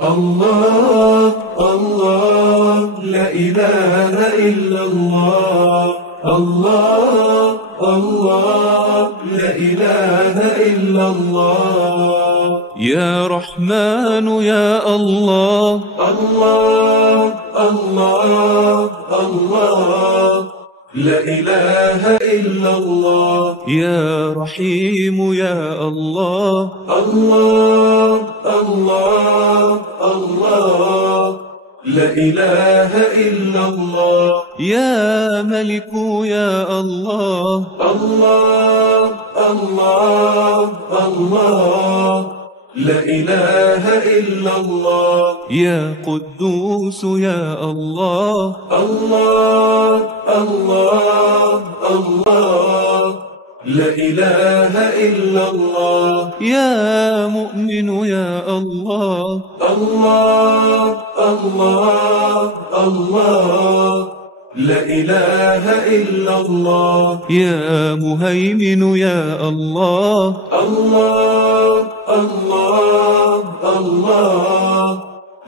الله الله لا إله إلا الله الله الله لا إله إلا الله يا رحمن يا الله الله الله الله لا إله إلا الله يا رحيم يا الله الله الله الله لا إله إلا الله يا ملك يا الله الله الله الله لا إله إلا الله يا قدوس يا الله الله الله الله لا إله إلا الله يا مؤمن يا الله الله الله الله لا إله إلا الله يا مهيمن يا الله الله الله الله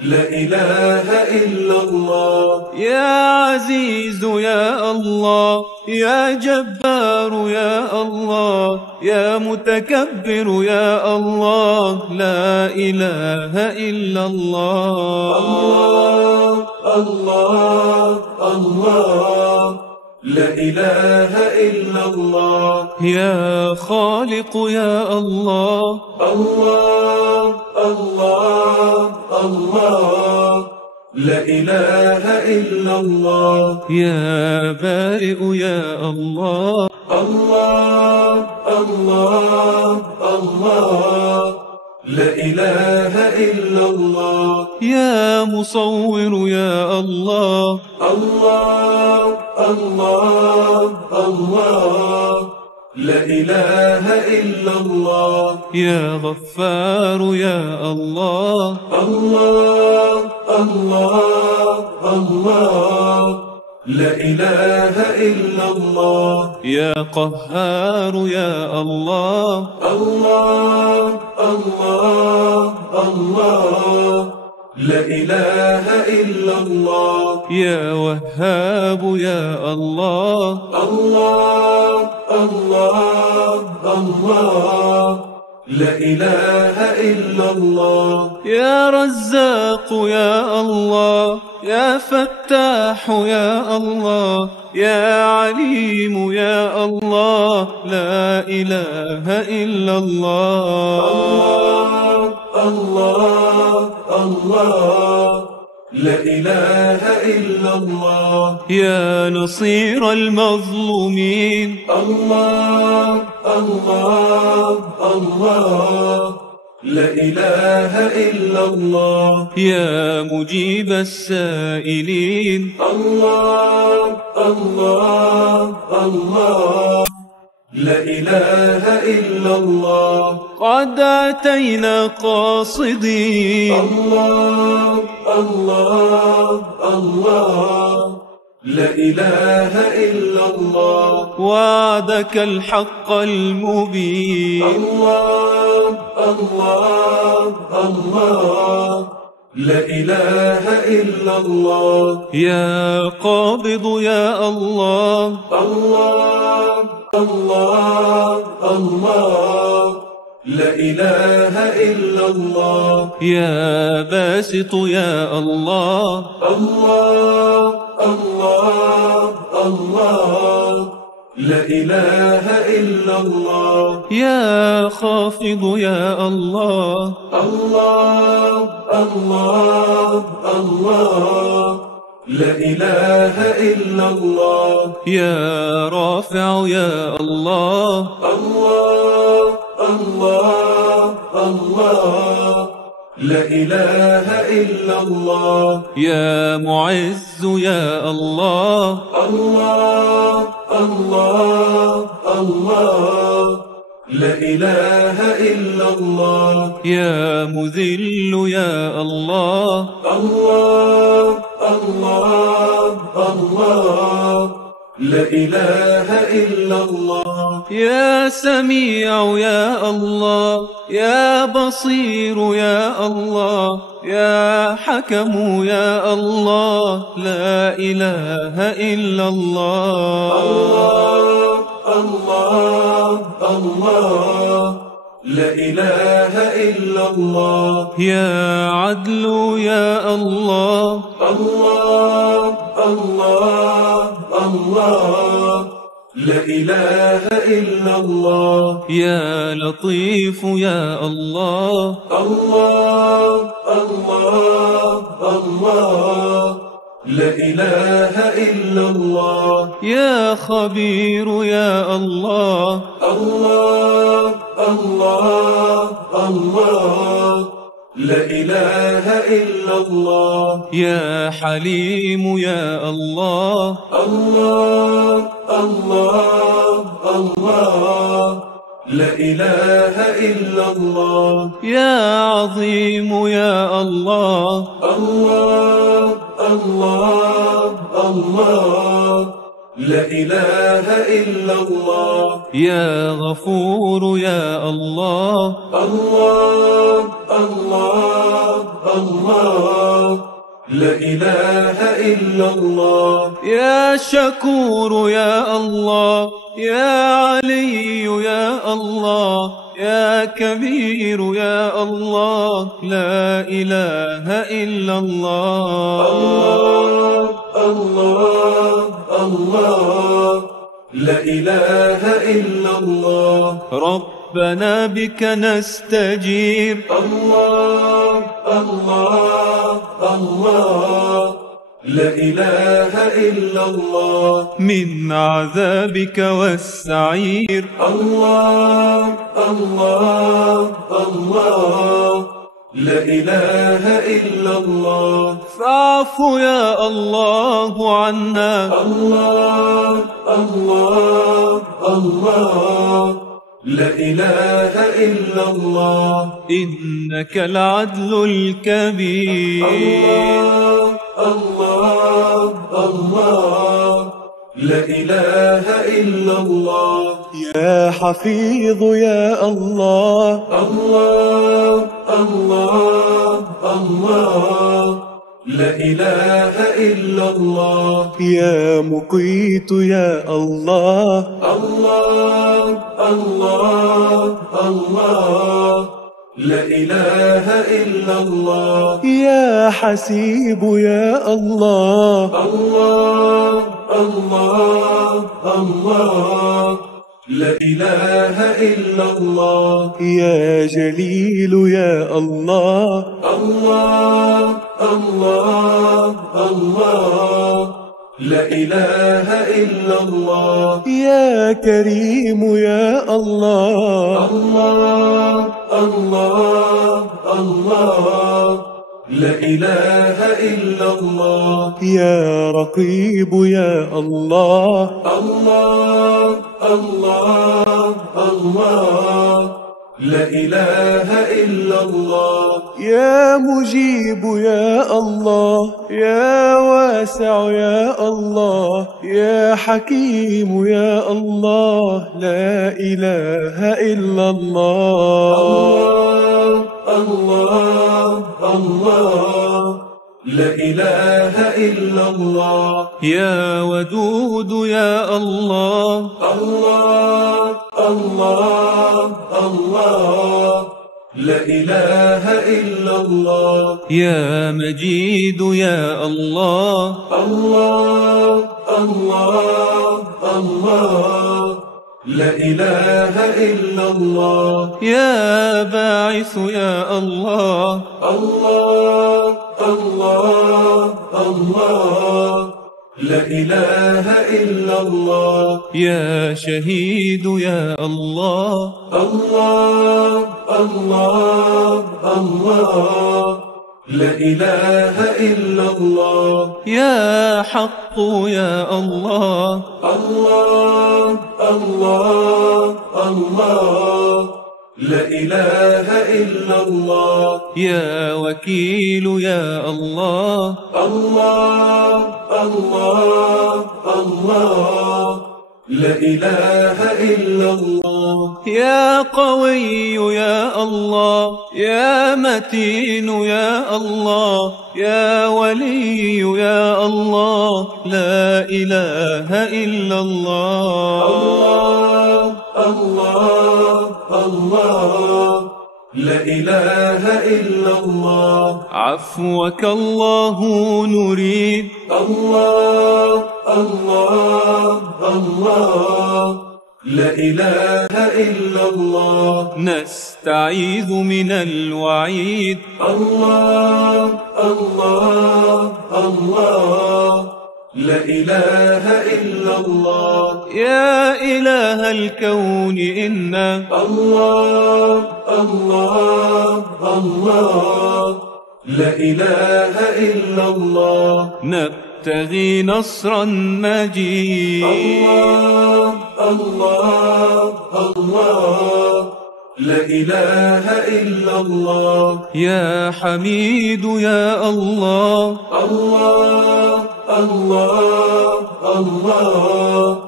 لا إله إلا الله يا عزيز يا الله يا جبار يا الله يا متكبر يا الله لا إله إلا الله الله الله الله لا إله إلا الله يا خالق يا الله الله الله الله لا إله إلا الله يا بارئ يا الله الله الله الله لا إله إلا الله يا مصور يا الله الله الله الله لا إله إلا الله يا غفار يا الله الله الله الله لا إله إلا الله يا قهار يا الله الله الله الله لا إله إلا الله يا وهاب يا الله الله الله الله لا إله إلا الله يا رزاق يا الله يا فتاح يا الله يا عليم يا الله لا إله إلا الله الله الله لا إله إلا الله يا نصير المظلومين الله الله الله لا إله إلا الله يا مجيب السائلين الله الله الله لا إله إلا الله قد أتينا قاصدين الله الله الله لا إله إلا الله وعدك الحق المبين الله الله الله لا إله إلا الله يا قابض يا الله الله الله الله لا إله إلا الله يا باسط يا الله الله الله الله لا إله إلا الله يا خافض يا الله الله الله الله لا إله إلا الله يا رافع يا الله الله الله الله لا إله إلا الله. يا معز يا الله. الله الله الله. لا إله إلا الله. يا مذل يا الله. الله الله الله. لا إله إلا الله. يا سميع يا الله. يا بصير يا الله. يا حكم يا الله. لا إله إلا الله. الله الله الله. لا إله إلا الله. يا عدل يا الله. الله الله الله. لا إله إلا الله. يا لطيف يا الله. الله الله الله. لا إله إلا الله. يا خبير يا الله. الله الله الله. لا إله إلا الله. يا حليم يا الله. الله الله الله. لا إله إلا الله. يا عظيم يا الله. الله الله الله. لا إله إلا الله. يا غفور يا الله. الله الله الله. لا إله إلا الله. يا شكور يا الله. يا علي يا الله. يا كبير يا الله. لا إله إلا الله. الله الله الله. لا إله إلا الله. ربنا بك نستجير. الله الله الله. لا إله إلا الله. من عذابك والسعير. الله الله الله. لا إله إلا الله. فاعف يا الله عنا. الله الله الله. لا إله إلا الله. إنك العدل الكبير. الله الله الله. لا إله إلا الله. يا حفيظ يا الله. الله الله الله. لا إله إلا الله. يا مقيت يا الله. الله الله الله. لا إله إلا الله. يا حسيب يا الله. الله الله الله. لا إله إلا الله. يا جليل يا الله. الله الله الله. لا إله إلا الله. يا كريم يا الله. الله الله الله. لا إله إلا الله. يا رقيب يا الله. الله الله الله. لا إله إلا الله. يا مجيب يا الله. يا واسع يا الله. يا حكيم يا الله. لا إله إلا الله. الله الله. لا إله إلا الله. يا ودود يا الله. الله الله الله. لا إله إلا الله. يا مجيد يا الله. الله الله الله. لا إله إلا الله. يا باعث يا الله. الله الله الله. لا إله إلا الله. يا شهيد يا الله. الله الله الله، لا إله إلا الله. يا حق يا الله. الله الله الله، لا إله إلا الله. يا وكيل يا الله. الله الله الله، لا إله إلا الله. يا قوي يا الله. يا متين يا الله. يا ولي يا الله. لا إله إلا الله. الله الله الله، لا إله إلا الله. عفوك الله نريد. الله الله الله، لا إله إلا الله. نستعيذ من الوعيد. الله الله الله، لا إله إلا الله. يا إله الكون إنا. الله الله الله، لا إله إلا الله. نبتغي نصرا مجيد. الله الله الله، لا إله إلا الله. يا حميد يا الله. الله الله الله،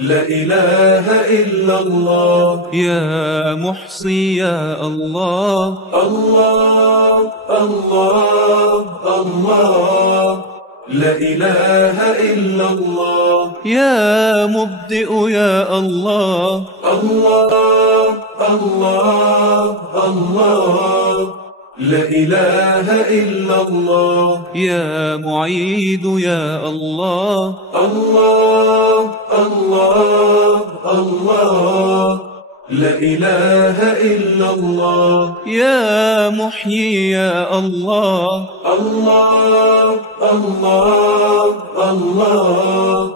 لا إله إلا الله. يا محصي يا الله. الله الله الله، لا إله إلا الله. يا مبدئ يا الله. الله الله الله، لا إله إلا الله. يا معيد يا الله. الله الله الله، لا إله إلا الله. يا محيي يا الله. الله الله الله،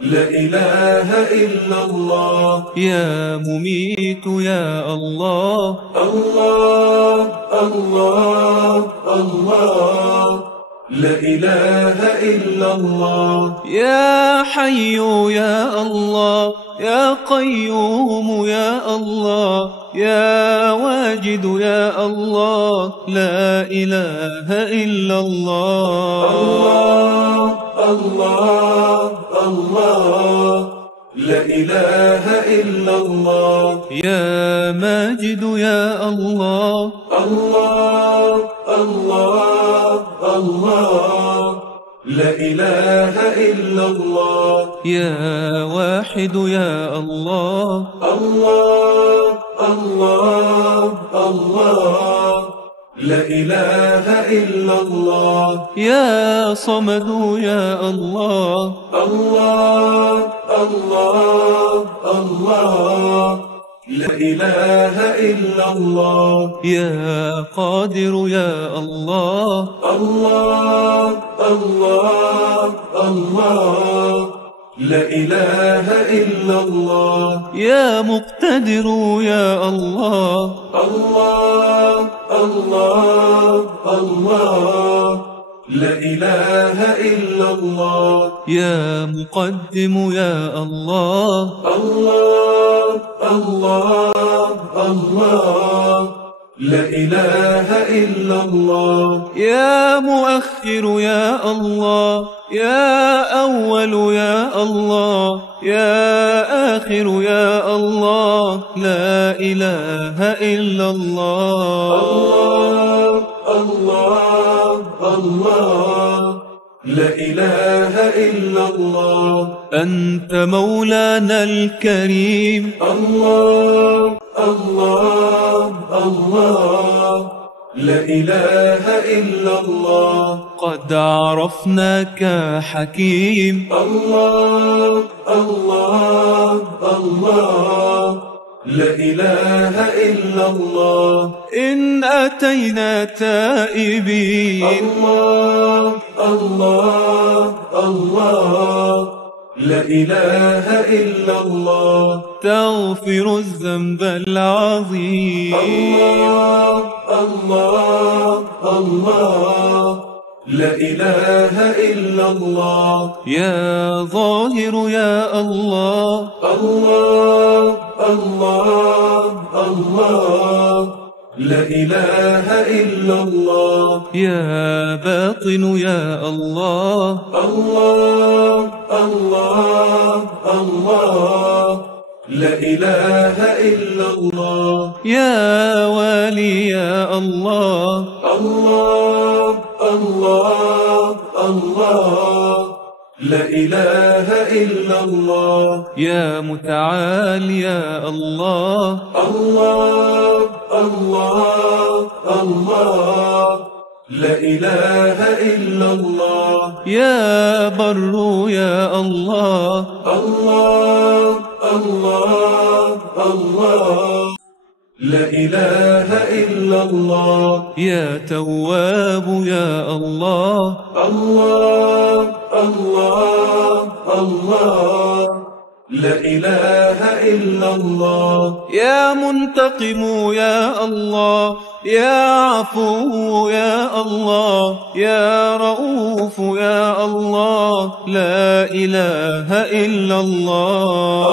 لا إله إلا الله. يا مميت يا الله. الله الله الله، لا إله إلا الله. يا حي يا الله. يا قيوم يا الله. يا واجد يا الله. لا إله إلا الله. الله الله الله، لا إله إلا الله. يا ماجد يا الله. الله الله الله، لا إله إلا الله. يا واحد يا الله. الله الله الله، لا إله إلا الله. يا صمد يا الله. الله الله الله، لا إله إلا الله. يا قادر يا الله. الله الله الله، لا إله إلا الله. يا مقتدر يا الله. الله الله الله، لا إله إلا الله. يا مقدم يا الله. الله الله الله، لا إله إلا الله. يا مؤخر يا الله. يا أول يا الله. يا آخر يا الله. لا إله إلا الله. الله الله الله، لا إله إلا الله. أنت مولانا الكريم. الله الله الله، لا إله إلا الله. قد عرفناك حكيم. الله الله الله، لا إله إلا الله. إن أتينا تائبين. الله الله الله، لا إله إلا الله تغفر الذنب العظيم. الله الله الله لا إله إلا الله يا ظاهر يا الله الله الله الله لا إله إلا الله يا باطن يا الله الله الله الله لا إله إلا الله يا والي يا الله الله الله الله لا إله إلا الله يا متعال يا الله الله الله الله لا إله إلا الله يا بر يا الله الله الله الله لا إله إلا الله يا تواب يا الله الله الله الله لا إله إلا الله يا منتقم يا الله يا عفو يا الله يا رؤوف يا الله لا إله إلا الله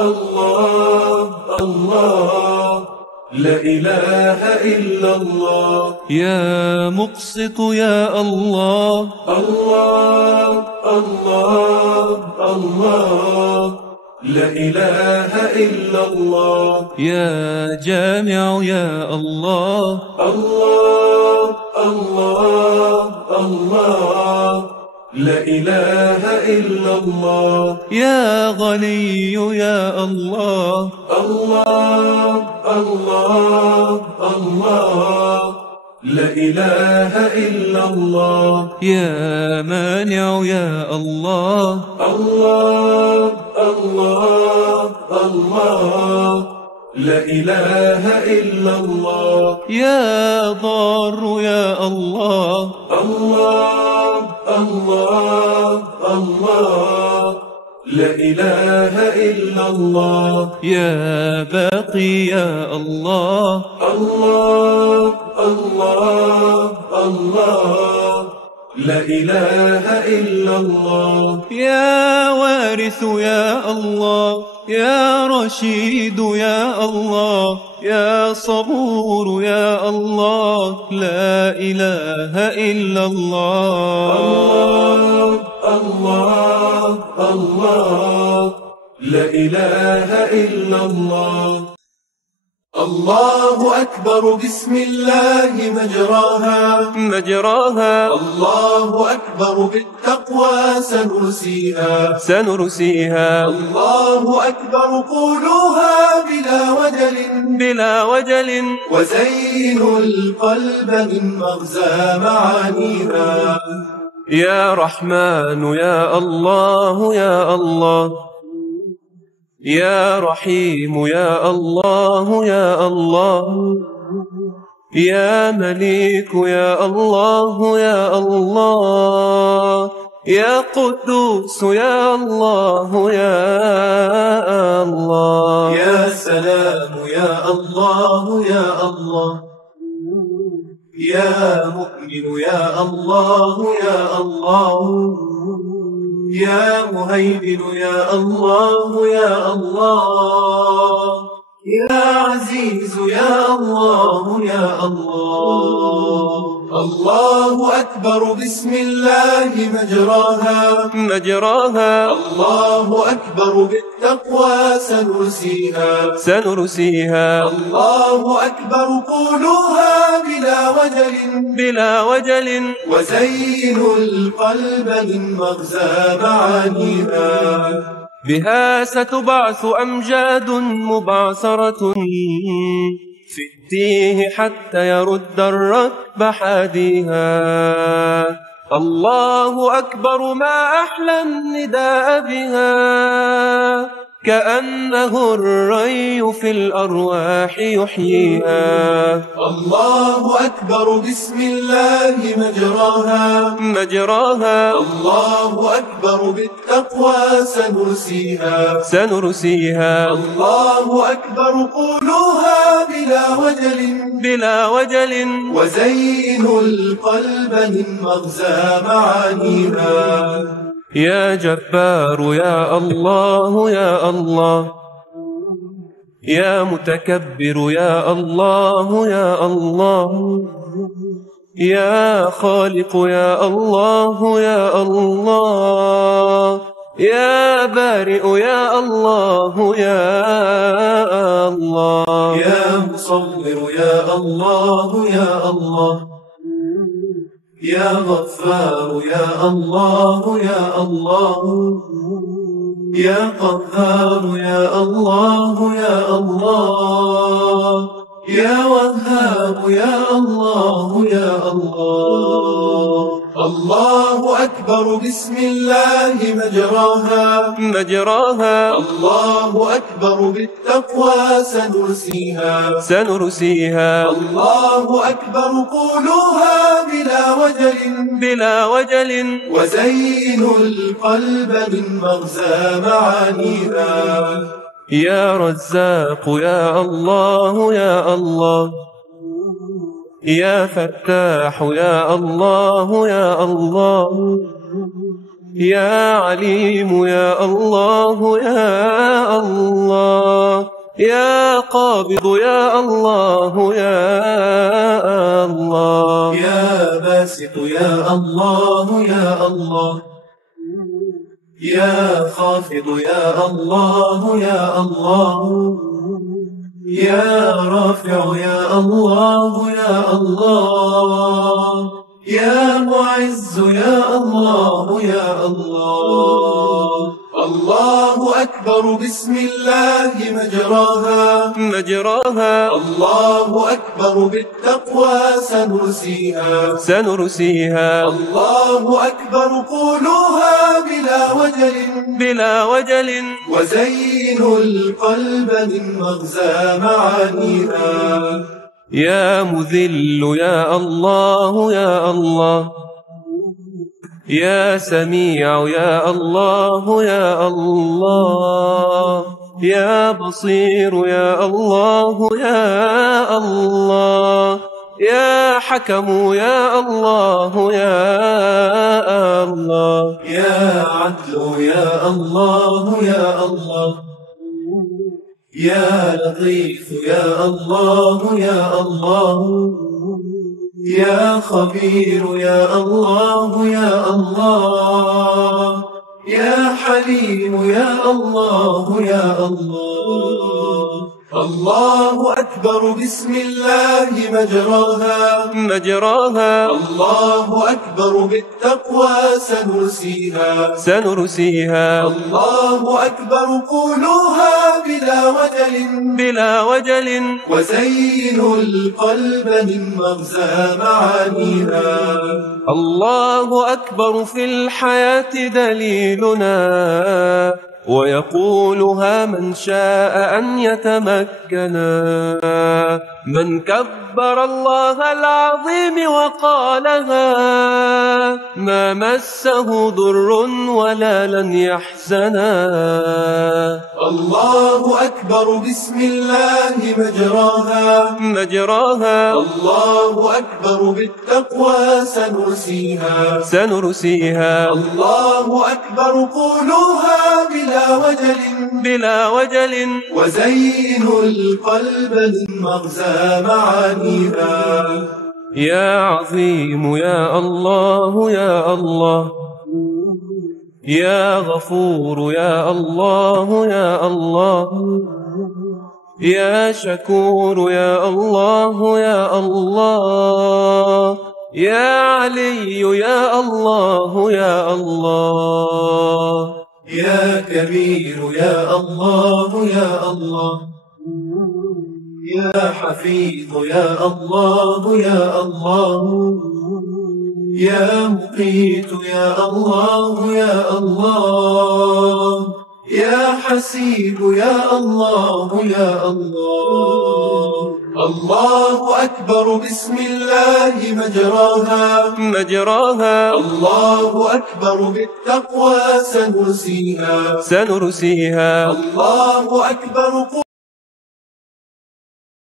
الله الله لا إله إلا الله يا مقسط يا الله الله الله الله لا إله إلا الله يا جامع يا الله الله الله الله لا إله إلا الله يا غني يا الله الله الله الله لا إله إلا الله يا مانع يا الله الله الله الله لا إله إلا الله يا ضار يا الله الله الله الله لا إله إلا الله يا باقي يا الله الله الله الله لا إله إلا الله يا وارث يا الله يا رشيد يا الله يا صبور يا الله لا إله إلا الله الله الله لا إله إلا الله الله أكبر بسم الله مجراها مجراها الله أكبر بالتقوى سنرسيها سنرسيها الله أكبر قولوها بلا وجل بلا وجل وزينوا القلب من مغزى معانيها يا رحمن يا الله يا الله يا رحيم يا الله يا الله يا مليك يا الله يا الله يا قدوس يا الله يا الله يا سلام يا الله يا الله يا مؤمن يا الله يا الله يا مهيمن يا الله يا الله يا عزيز يا الله يا الله الله أكبر بسم الله مجراها مجراها الله أكبر بالتقوى سنرسيها سنرسيها الله أكبر قولوها بلا وجل بلا وجل وزينوا القلب من مغزى معانيها بها ستبعث أمجاد مبعثرة في التيه حتى يرد الركب حاديها الله أكبر ما أحلى النداء بها كأنه الري في الأرواح يحييها. الله أكبر بسم الله مجراها مجراها. الله أكبر بالتقوى سنرسيها. سنرسيها. الله أكبر قولوها بلا وجل بلا وجل. وزينوا القلب من مغزى معانيها. يا جبار يا الله يا الله، يا متكبر يا الله يا الله، يا خالق يا الله يا الله، يا بارئ يا الله يا الله، يا مصور يا الله يا الله، يا غفار يا الله يا الله، يا قهار يا الله يا الله، يا وهاب يا الله يا الله. الله أكبر بسم الله مجراها. مجراها. الله أكبر بالتقوى سنرسيها. سنرسيها. الله أكبر قولوها بلا وجل بلا وجل. وزينوا القلب من مغزى معانيها. يا رزاق يا الله يا الله، يا فتاح يا الله يا الله، يا عليم يا الله يا الله، يا قابض يا الله يا الله، يا باسط يا الله يا الله، يا خافض يا الله يا الله، يا رافع يا الله يا الله، يا معز يا الله يا الله. الله أكبر بسم الله مجراها. مجراها. الله أكبر بالتقوى سنرسيها. سنرسيها. الله أكبر قولوها بلا وجل بلا وجل. وزينوا القلب من مغزى معانيها. يا مذل يا الله يا الله، يا سميع يا الله يا الله، يا بصير يا الله يا الله، يا حكم يا الله يا الله، يا عدل يا الله يا الله، يا لطيف يا الله يا الله، يا خبير يا الله يا الله، يا حليم يا الله يا الله. الله أكبر بسم الله مجراها. مجراها. الله أكبر بالتقوى سنرسيها. سنرسيها. الله أكبر قولوها بلا وجل بلا وجل. وزينوا القلب من مغزى معانيها. الله أكبر في الحياة دليلنا، ويقولها من شاء أن يتمكنا. من كبر الله العظيم وقالها، ما مسه ضر ولا لن يحزنا. الله أكبر بسم الله مجراها. مجراها. الله أكبر بالتقوى سنرسيها. سنرسيها. الله أكبر قولوها بلا وجل بلا وجل. وزينوا القلب من مغزى معانيها. يا عظيم يا الله يا الله، يا غفور يا الله يا الله، يا شكور يا الله يا الله، يا علي يا الله يا الله، يا كبير يا الله يا الله، يا حفيظ يا الله يا الله، يا مقيت يا الله يا الله، يا حسيب يا الله يا الله. الله أكبر بسم الله مجراها مجراها. الله أكبر بالتقوى سنرسيها سنرسيها. الله أكبر.